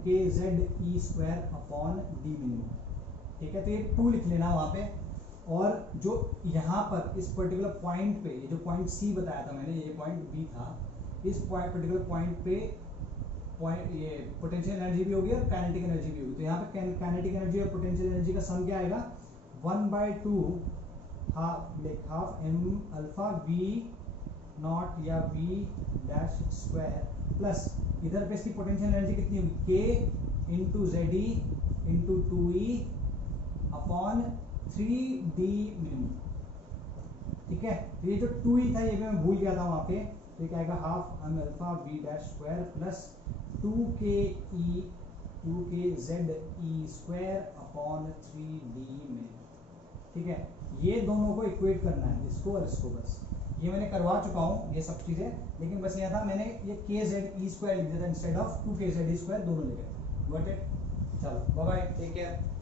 के Z E square upon D minimum. ठीक है, तो ये 2 लिख लेना वहां पे। और जो यहाँ पर इस पर्टिकुलर पॉइंट पे, ये जो पॉइंट सी बताया था मैंने, ये पॉइंट बी था, इस पर्टिकुलर पॉइंट पे ये पोटेंशियल एनर्जी भी होगी और काइनेटिक एनर्जी भी होगी। तो यहाँ पे काइनेटिक एनर्जी और पोटेंशियल एनर्जी का सम क्या आएगा, 1/2 half M alpha V naught या वी डैश स्क्वायर, प्लस इधर पे इसकी पोटेंशियल एनर्जी कितनी होगी, K into Z E into 2e upon 3d minimum. ठीक है, तो ये जो 2e था ये मैं भूल गया था वहां पे, तो क्या आएगा, half M alpha V dash square plus 2k Z E square upon 3d minimum. ठीक है, ये दोनों को इक्वेट करना है, इसको और इसको। बस ये मैंने करवा चुका हूँ ये सब चीजें, लेकिन बस यहाँ था मैंने ये के जेड ई स्क्वायर लिख दिया था instead of 2k Z E square, दोनों लिखे। Got it? चलो बाय बाय, टेक केयर।